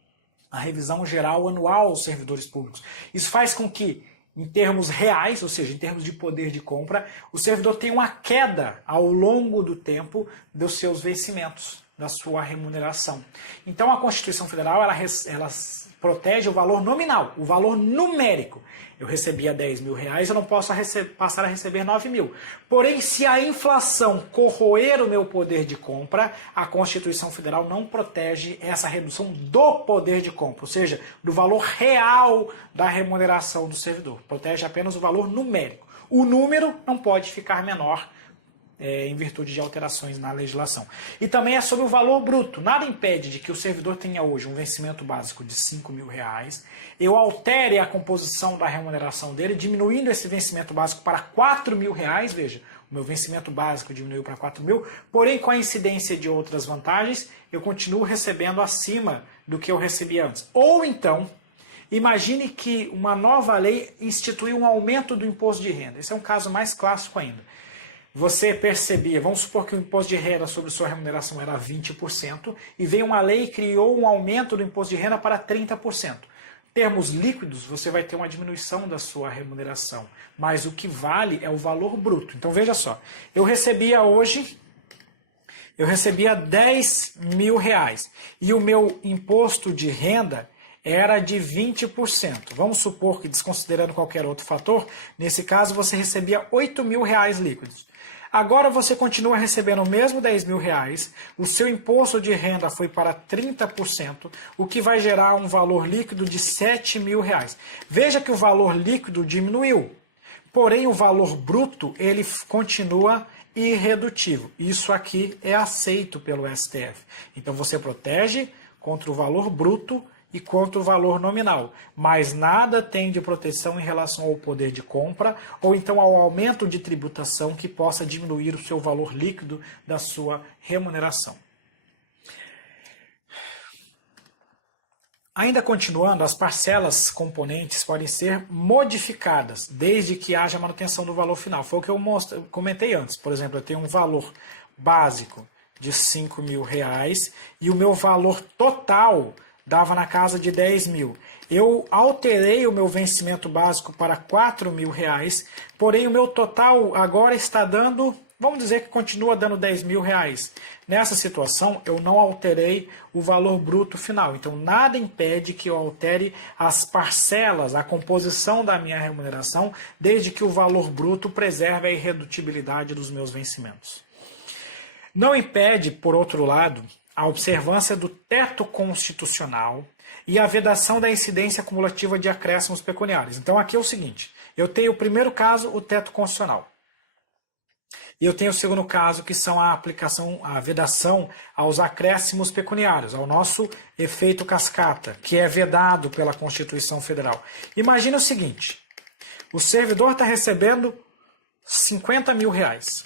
a revisão geral anual aos servidores públicos. Isso faz com que, em termos reais, ou seja, em termos de poder de compra, o servidor tenha uma queda ao longo do tempo dos seus vencimentos, da sua remuneração. Então a Constituição Federal ela protege o valor nominal, o valor numérico. Eu recebia 10 mil reais, eu não posso passar a receber 9 mil. Porém, se a inflação corroer o meu poder de compra, a Constituição Federal não protege essa redução do poder de compra, ou seja, do valor real da remuneração do servidor. Protege apenas o valor numérico. O número não pode ficar menor em virtude de alterações na legislação. E também é sobre o valor bruto. Nada impede de que o servidor tenha hoje um vencimento básico de 5 mil reais, eu altere a composição da remuneração dele, diminuindo esse vencimento básico para 4 mil reais, veja, o meu vencimento básico diminuiu para 4 mil, porém com a incidência de outras vantagens, eu continuo recebendo acima do que eu recebia antes. Ou então, imagine que uma nova lei instituiu um aumento do imposto de renda. Esse é um caso mais clássico ainda. Você percebia, vamos supor que o imposto de renda sobre sua remuneração era 20%, e veio uma lei e criou um aumento do imposto de renda para 30%. Em termos líquidos, você vai ter uma diminuição da sua remuneração, mas o que vale é o valor bruto. Então veja só, eu recebia 10 mil reais, e o meu imposto de renda era de 20%. Vamos supor que, desconsiderando qualquer outro fator, nesse caso você recebia 8 mil reais líquidos. Agora você continua recebendo o mesmo 10 mil reais, o seu imposto de renda foi para 30%, o que vai gerar um valor líquido de 7 mil reais. Veja que o valor líquido diminuiu, porém o valor bruto ele continua irredutível. Isso aqui é aceito pelo STF. Então você protege contra o valor bruto e contra o valor nominal, mas nada tem de proteção em relação ao poder de compra ou então ao aumento de tributação que possa diminuir o seu valor líquido da sua remuneração. Ainda continuando, as parcelas componentes podem ser modificadas, desde que haja manutenção do valor final. Foi o que eu comentei antes. Por exemplo, eu tenho um valor básico de 5 mil reais e o meu valor total dava na casa de 10 mil. Eu alterei o meu vencimento básico para 4 mil reais, porém o meu total agora está dando, vamos dizer que continua dando 10 mil reais. Nessa situação, eu não alterei o valor bruto final. Então, nada impede que eu altere as parcelas, a composição da minha remuneração, desde que o valor bruto preserve a irredutibilidade dos meus vencimentos. Não impede, por outro lado, a observância do teto constitucional e a vedação da incidência cumulativa de acréscimos pecuniários. Então aqui é o seguinte, eu tenho o primeiro caso, o teto constitucional. E eu tenho o segundo caso, que são a aplicação, a vedação aos acréscimos pecuniários, ao nosso efeito cascata, que é vedado pela Constituição Federal. Imagina o seguinte, o servidor está recebendo 50 mil reais.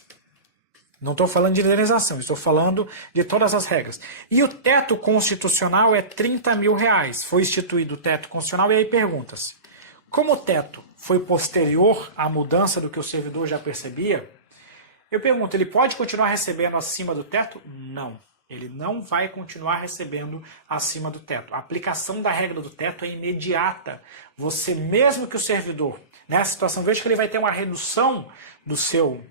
Não estou falando de indenização, estou falando de todas as regras. E o teto constitucional é 30 mil reais. Foi instituído o teto constitucional e aí pergunta-se, como o teto foi posterior à mudança do que o servidor já percebia, eu pergunto, ele pode continuar recebendo acima do teto? Não. Ele não vai continuar recebendo acima do teto. A aplicação da regra do teto é imediata. Você, mesmo que o servidor, nessa situação, veja que ele vai ter uma redução do seu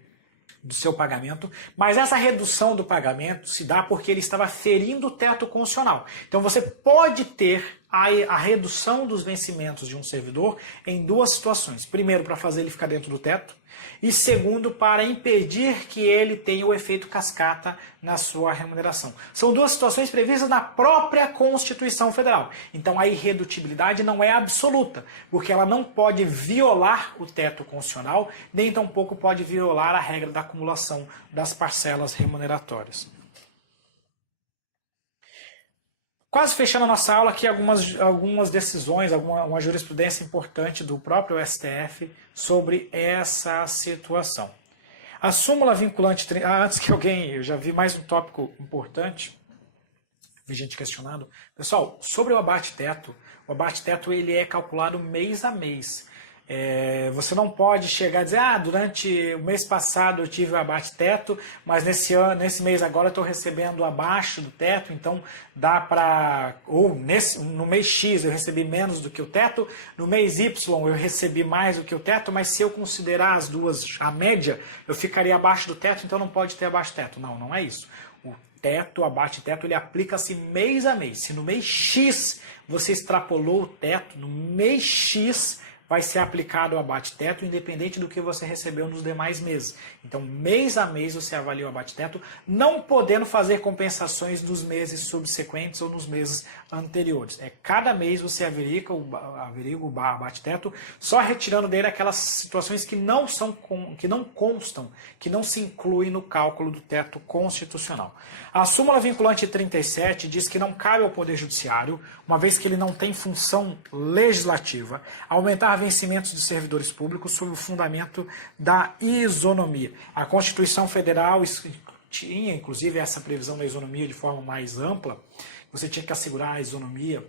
pagamento, mas essa redução do pagamento se dá porque ele estava ferindo o teto constitucional. Então você pode ter a redução dos vencimentos de um servidor em duas situações. Primeiro, para fazer ele ficar dentro do teto, e segundo, para impedir que ele tenha o efeito cascata na sua remuneração. São duas situações previstas na própria Constituição Federal. Então a irredutibilidade não é absoluta, porque ela não pode violar o teto constitucional, nem tampouco pode violar a regra da acumulação das parcelas remuneratórias. Quase fechando a nossa aula aqui, algumas decisões, uma jurisprudência importante do próprio STF sobre essa situação. A súmula vinculante... antes que alguém... Eu já vi mais um tópico importante, vi gente questionando. Pessoal, sobre o abate-teto ele é calculado mês a mês. Você não pode chegar a dizer, durante o mês passado eu tive o abate-teto, mas nesse mês agora eu estou recebendo abaixo do teto, então dá para... Ou no mês X eu recebi menos do que o teto, no mês Y eu recebi mais do que o teto, mas se eu considerar as duas, a média, eu ficaria abaixo do teto, então não pode ter abaixo do teto. Não, não é isso. O abate-teto, ele aplica-se mês a mês. Se no mês X você extrapolou o teto, no mês X vai ser aplicado o abate-teto, independente do que você recebeu nos demais meses. Então, mês a mês você avalia o abate-teto, não podendo fazer compensações nos meses subsequentes ou nos meses anteriores. Cada mês você averigua o abate-teto, só retirando dele aquelas situações que não constam, que não se incluem no cálculo do teto constitucional. A súmula vinculante 37 diz que não cabe ao Poder Judiciário, uma vez que ele não tem função legislativa, aumentar vencimentos de servidores públicos sob o fundamento da isonomia. A Constituição Federal tinha, inclusive, essa previsão da isonomia de forma mais ampla. Você tinha que assegurar a isonomia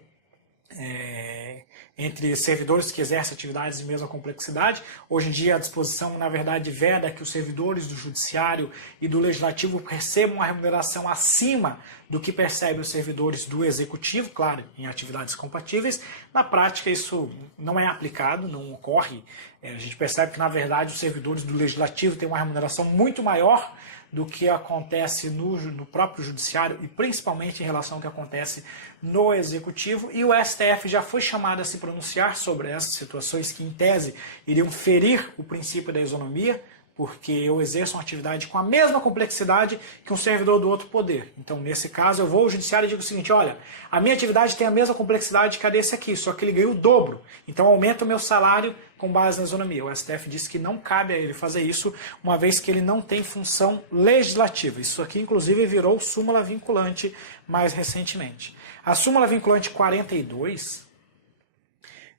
entre servidores que exercem atividades de mesma complexidade. Hoje em dia a disposição, na verdade, veda que os servidores do Judiciário e do Legislativo recebam uma remuneração acima do que percebem os servidores do Executivo, claro, em atividades compatíveis. Na prática isso não é aplicado, não ocorre. A gente percebe que, na verdade, os servidores do Legislativo têm uma remuneração muito maior do que acontece no próprio Judiciário e principalmente em relação ao que acontece no Executivo. E o STF já foi chamado a se pronunciar sobre essas situações que, em tese, iriam ferir o princípio da isonomia, porque eu exerço uma atividade com a mesma complexidade que um servidor do outro poder. Então, nesse caso, eu vou ao Judiciário e digo o seguinte, olha, a minha atividade tem a mesma complexidade que a desse aqui, só que ele ganha o dobro. Então, aumenta o meu salário com base na isonomia. O STF disse que não cabe a ele fazer isso, uma vez que ele não tem função legislativa. Isso aqui, inclusive, virou súmula vinculante mais recentemente. A súmula vinculante 42...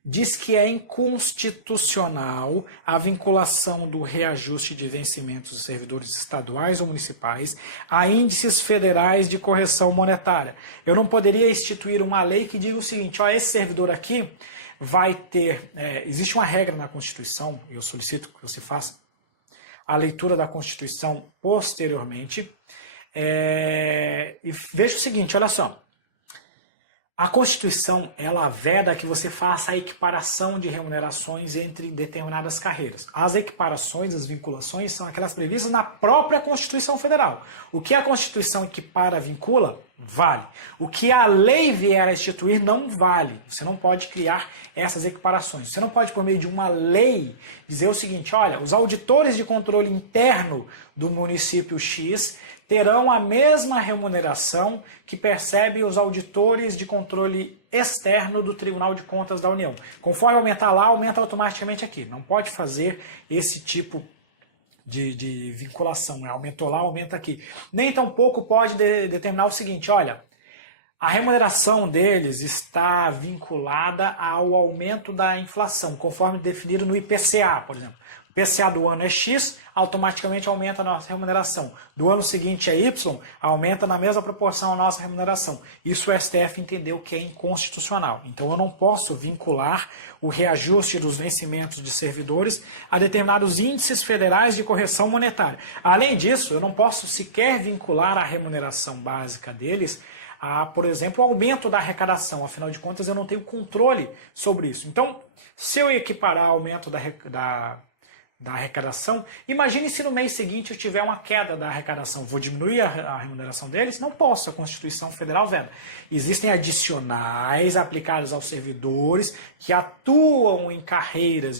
diz que é inconstitucional a vinculação do reajuste de vencimentos dos servidores estaduais ou municipais a índices federais de correção monetária. Eu não poderia instituir uma lei que diga o seguinte, esse servidor aqui vai ter... existe uma regra na Constituição, eu solicito que você faça a leitura da Constituição posteriormente, e veja o seguinte, olha só. A Constituição, ela veda que você faça a equiparação de remunerações entre determinadas carreiras. As equiparações, as vinculações, são aquelas previstas na própria Constituição Federal. O que a Constituição equipara, vincula, vale. O que a lei vier a instituir, não vale. Você não pode criar essas equiparações. Você não pode, por meio de uma lei, dizer o seguinte, olha, os auditores de controle interno do município X terão a mesma remuneração que percebem os auditores de controle externo do Tribunal de Contas da União. Conforme aumentar lá, aumenta automaticamente aqui. Não pode fazer esse tipo de vinculação, né? Aumentou lá, aumenta aqui. Nem tampouco pode determinar o seguinte, olha, a remuneração deles está vinculada ao aumento da inflação, conforme definido no IPCA, por exemplo. O IPCA do ano é X, automaticamente aumenta a nossa remuneração. Do ano seguinte é Y, aumenta na mesma proporção a nossa remuneração. Isso o STF entendeu que é inconstitucional. Então eu não posso vincular o reajuste dos vencimentos de servidores a determinados índices federais de correção monetária. Além disso, eu não posso sequer vincular a remuneração básica deles a, por exemplo, o aumento da arrecadação. Afinal de contas, eu não tenho controle sobre isso. Então, se eu equiparar o aumento da arrecadação, imagine se no mês seguinte eu tiver uma queda da arrecadação. Vou diminuir a remuneração deles? Não posso, a Constituição Federal veda. Existem adicionais aplicados aos servidores que atuam em carreiras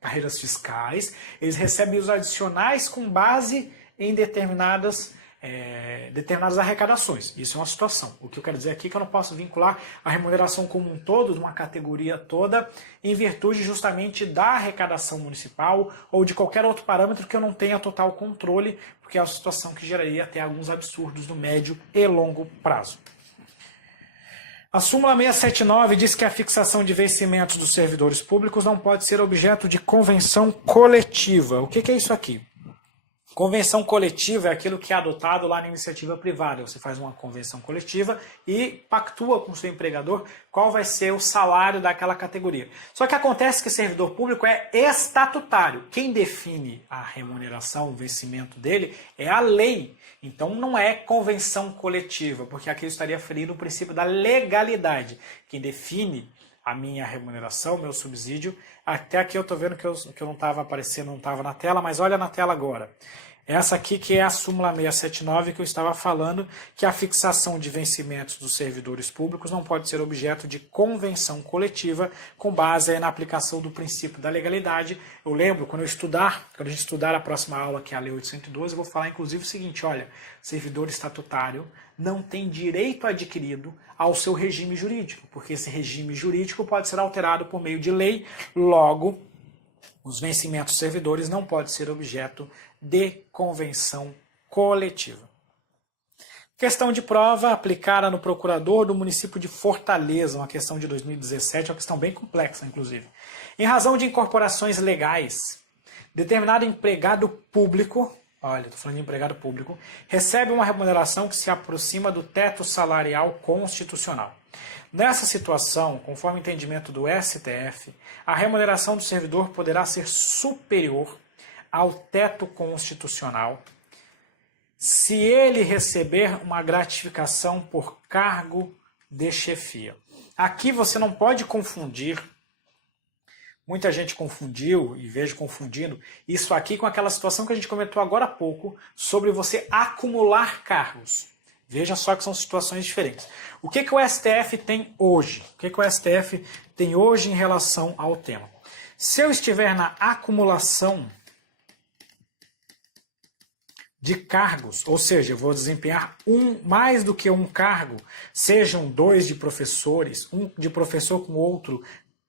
carreiras fiscais. Eles recebem os adicionais com base em determinadas arrecadações. Isso é uma situação. O que eu quero dizer aqui é que eu não posso vincular a remuneração como um todo, de uma categoria toda, em virtude justamente da arrecadação municipal ou de qualquer outro parâmetro que eu não tenha total controle, porque é uma situação que geraria até alguns absurdos no médio e longo prazo. A súmula 679 diz que a fixação de vencimentos dos servidores públicos não pode ser objeto de convenção coletiva. O que é isso aqui? Convenção coletiva é aquilo que é adotado lá na iniciativa privada. Você faz uma convenção coletiva e pactua com o seu empregador qual vai ser o salário daquela categoria. Só que acontece que servidor público é estatutário. Quem define a remuneração, o vencimento dele, é a lei. Então não é convenção coletiva, porque aqui eu estaria ferindo o princípio da legalidade. Quem define a minha remuneração, meu subsídio, até aqui eu estou vendo que eu não estava aparecendo, não estava na tela, mas olha na tela agora. Essa aqui que é a súmula 679 que eu estava falando, que a fixação de vencimentos dos servidores públicos não pode ser objeto de convenção coletiva com base na aplicação do princípio da legalidade. Eu lembro, quando a gente estudar a próxima aula, que é a Lei 812, eu vou falar inclusive o seguinte, olha, servidor estatutário não tem direito adquirido ao seu regime jurídico, porque esse regime jurídico pode ser alterado por meio de lei, logo, os vencimentos servidores não podem ser objeto de convenção coletiva. Questão de prova aplicada no procurador do município de Fortaleza, uma questão de 2017, uma questão bem complexa, inclusive. Em razão de incorporações legais, determinado empregado público, olha, estou falando de empregado público, recebe uma remuneração que se aproxima do teto salarial constitucional. Nessa situação, conforme o entendimento do STF, a remuneração do servidor poderá ser superior ao teto constitucional se ele receber uma gratificação por cargo de chefia. Aqui você não pode confundir, muita gente confundiu, e vejo confundindo, isso aqui com aquela situação que a gente comentou agora há pouco, sobre você acumular cargos. Veja só que são situações diferentes. O que o STF tem hoje? O que o STF tem hoje em relação ao tema? Se eu estiver na acumulação de cargos, ou seja, eu vou desempenhar mais do que um cargo, sejam dois de professores, um de professor com outro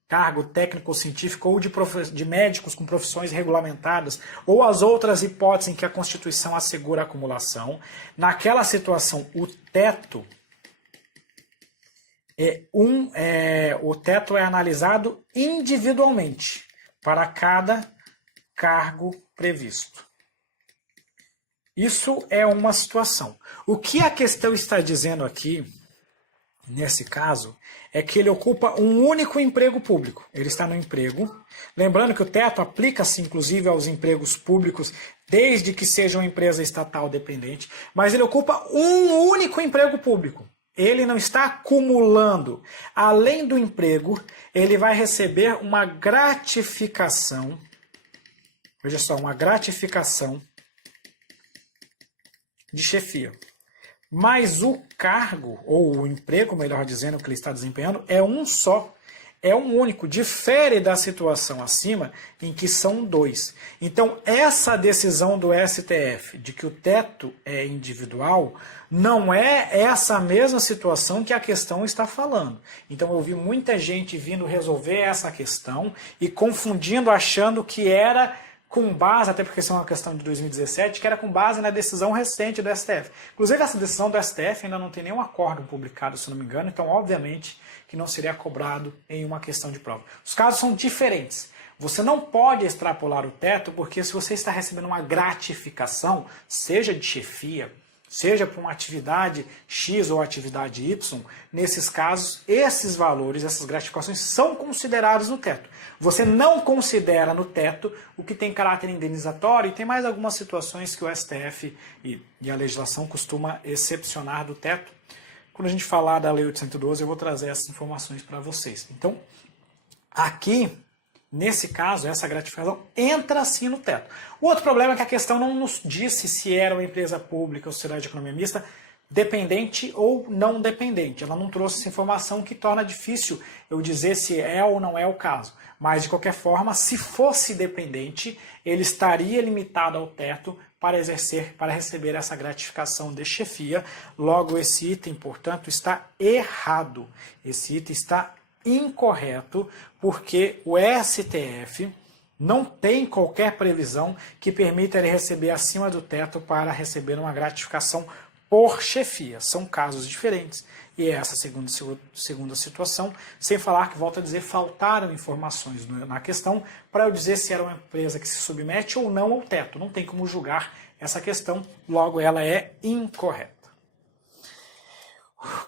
cargo técnico-científico, ou de médicos com profissões regulamentadas, ou as outras hipóteses em que a Constituição assegura a acumulação, naquela situação o teto é analisado individualmente para cada cargo previsto. Isso é uma situação. O que a questão está dizendo aqui, nesse caso, é que ele ocupa um único emprego público. Ele está no emprego. Lembrando que o teto aplica-se, inclusive, aos empregos públicos, desde que seja uma empresa estatal dependente. Mas ele ocupa um único emprego público. Ele não está acumulando. Além do emprego, ele vai receber uma gratificação. Veja só, uma gratificação de chefia. Mas o cargo, ou o emprego, melhor dizendo, que ele está desempenhando, é um só. É um único. Difere da situação acima, em que são dois. Então, essa decisão do STF, de que o teto é individual, não é essa mesma situação que a questão está falando. Então, eu vi muita gente vindo resolver essa questão e confundindo, achando que era com base, até porque isso é uma questão de 2017, que era com base na decisão recente do STF. Inclusive, essa decisão do STF ainda não tem nenhum acórdão publicado, se não me engano, então, obviamente, que não seria cobrado em uma questão de prova. Os casos são diferentes. Você não pode extrapolar o teto, porque se você está recebendo uma gratificação, seja de chefia, seja por uma atividade X ou atividade Y, nesses casos, esses valores, essas gratificações são considerados no teto. Você não considera no teto o que tem caráter indenizatório e tem mais algumas situações que o STF e a legislação costuma excepcionar do teto. Quando a gente falar da Lei 812, eu vou trazer essas informações para vocês. Então, aqui, nesse caso, essa gratificação entra sim no teto. O outro problema é que a questão não nos disse se era uma empresa pública ou sociedade de economia mista, dependente ou não dependente. Ela não trouxe essa informação, que torna difícil eu dizer se é ou não é o caso. Mas, de qualquer forma, se fosse dependente, ele estaria limitado ao teto para receber essa gratificação de chefia. Logo, esse item, portanto, está errado. Esse item está incorreto, porque o STF não tem qualquer previsão que permita ele receber acima do teto para receber uma gratificação por chefia. São casos diferentes. E essa segunda situação, sem falar que, volto a dizer, faltaram informações na questão para eu dizer se era uma empresa que se submete ou não ao teto. Não tem como julgar essa questão, logo ela é incorreta.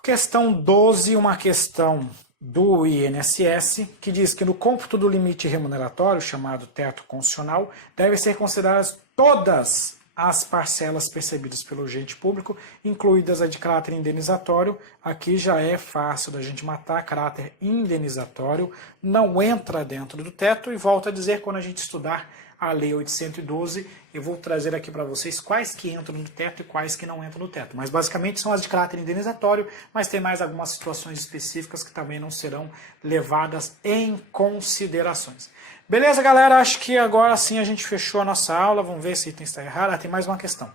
Questão 12, uma questão do INSS, que diz que no cômputo do limite remuneratório, chamado teto constitucional, devem ser consideradas todas as parcelas percebidas pelo agente público, incluídas a de caráter indenizatório. Aqui já é fácil da gente matar, caráter indenizatório não entra dentro do teto, e volto a dizer, quando a gente estudar a Lei 812, eu vou trazer aqui para vocês quais que entram no teto e quais que não entram no teto. Mas basicamente são as de caráter indenizatório, mas tem mais algumas situações específicas que também não serão levadas em considerações. Beleza, galera? Acho que agora sim a gente fechou a nossa aula. Vamos ver se item está errado. Ah, tem mais uma questão.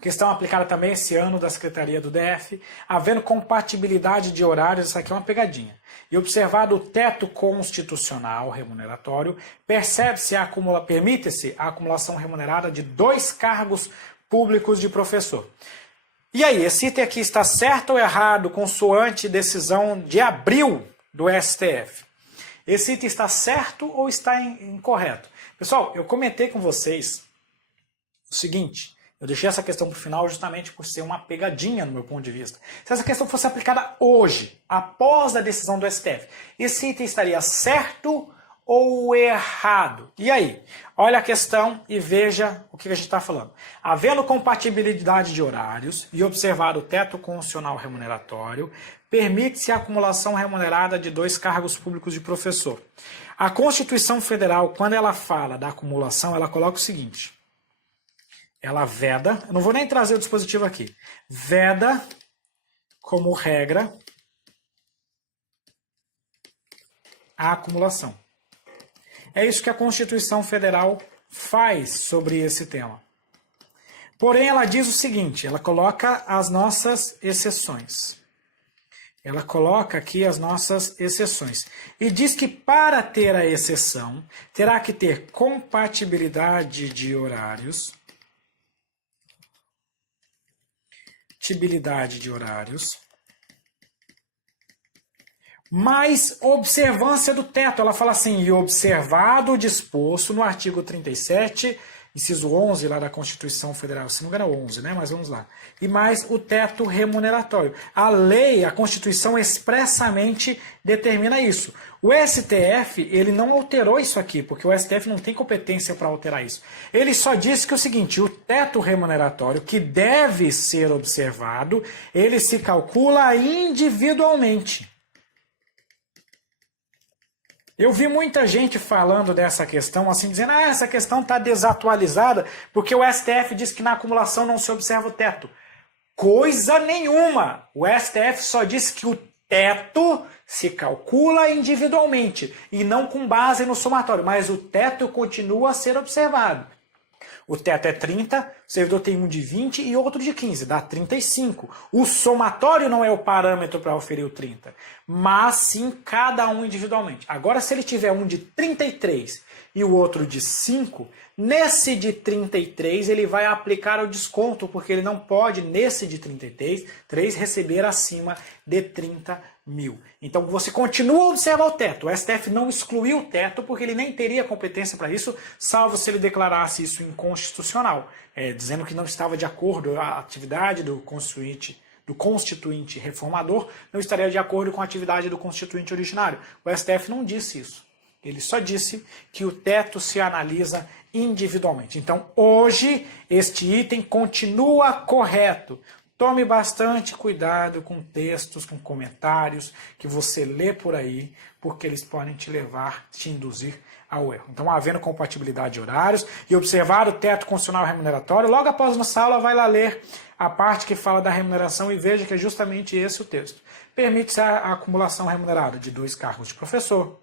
Questão aplicada também esse ano da Secretaria do DF, havendo compatibilidade de horários, isso aqui é uma pegadinha, e observado o teto constitucional remuneratório, permite-se a acumulação remunerada de 2 cargos públicos de professor. E aí, esse item aqui está certo ou errado, consoante decisão de abril do STF? Esse item está certo ou está incorreto? Pessoal, eu comentei com vocês o seguinte: eu deixei essa questão para o final justamente por ser uma pegadinha no meu ponto de vista. Se essa questão fosse aplicada hoje, após a decisão do STF, esse item estaria certo ou errado? E aí? Olha a questão e veja o que a gente está falando. Havendo compatibilidade de horários e observado o teto constitucional remuneratório, permite-se a acumulação remunerada de 2 cargos públicos de professor. A Constituição Federal, quando ela fala da acumulação, ela coloca o seguinte: ela veda, eu não vou nem trazer o dispositivo aqui, veda como regra a acumulação. É isso que a Constituição Federal faz sobre esse tema. Porém, ela diz o seguinte, ela coloca as nossas exceções. Ela coloca aqui as nossas exceções. E diz que para ter a exceção, terá que ter compatibilidade de horários, mais observância do teto. Ela fala assim: e observado o disposto no artigo 37, inciso 11 lá da Constituição Federal, se não me engano é 11, né? Mas vamos lá. E mais o teto remuneratório. A lei, a Constituição expressamente determina isso. O STF, ele não alterou isso aqui, porque o STF não tem competência para alterar isso. Ele só disse que o seguinte: o teto remuneratório que deve ser observado, ele se calcula individualmente. Eu vi muita gente falando dessa questão, assim, dizendo: ah, essa questão está desatualizada, porque o STF diz que na acumulação não se observa o teto. Coisa nenhuma! O STF só disse que o teto se calcula individualmente e não com base no somatório, mas o teto continua a ser observado. O teto é 30, o servidor tem um de 20 e outro de 15, dá 35. O somatório não é o parâmetro para oferir o 30, mas sim cada um individualmente. Agora, se ele tiver um de 33 e o outro de 5, nesse de 33 ele vai aplicar o desconto, porque ele não pode, nesse de 33, receber acima de 30 mil. Então você continua a observar o teto. O STF não excluiu o teto porque ele nem teria competência para isso, salvo se ele declarasse isso inconstitucional, dizendo que não estava de acordo a atividade do constituinte reformador, não estaria de acordo com a atividade do constituinte originário. O STF não disse isso. Ele só disse que o teto se analisa individualmente. Então, hoje, este item continua correto. Tome bastante cuidado com textos, com comentários que você lê por aí, porque eles podem te levar, te induzir ao erro. Então, havendo compatibilidade de horários e observar o teto constitucional remuneratório, logo após nossa aula, vai lá ler a parte que fala da remuneração e veja que é justamente esse o texto. Permite-se a acumulação remunerada de 2 cargos de professor,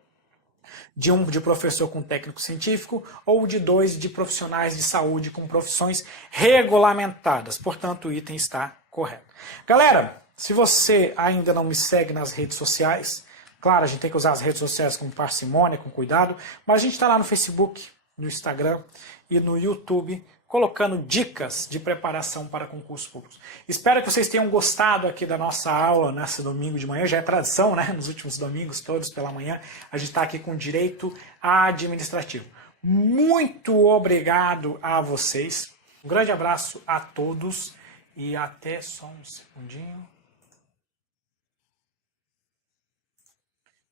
de 1 de professor com técnico científico ou de 2 de profissionais de saúde com profissões regulamentadas. Portanto, o item está correto. Galera, se você ainda não me segue nas redes sociais, claro, a gente tem que usar as redes sociais com parcimônia, com cuidado, mas a gente está lá no Facebook, no Instagram e no YouTube, colocando dicas de preparação para concursos públicos. Espero que vocês tenham gostado aqui da nossa aula nesse domingo de manhã. Já é tradição, né? Nos últimos domingos, todos pela manhã, a gente está aqui com direito administrativo. Muito obrigado a vocês. Um grande abraço a todos e até só um segundinho.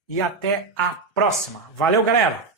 E até a próxima. Valeu, galera!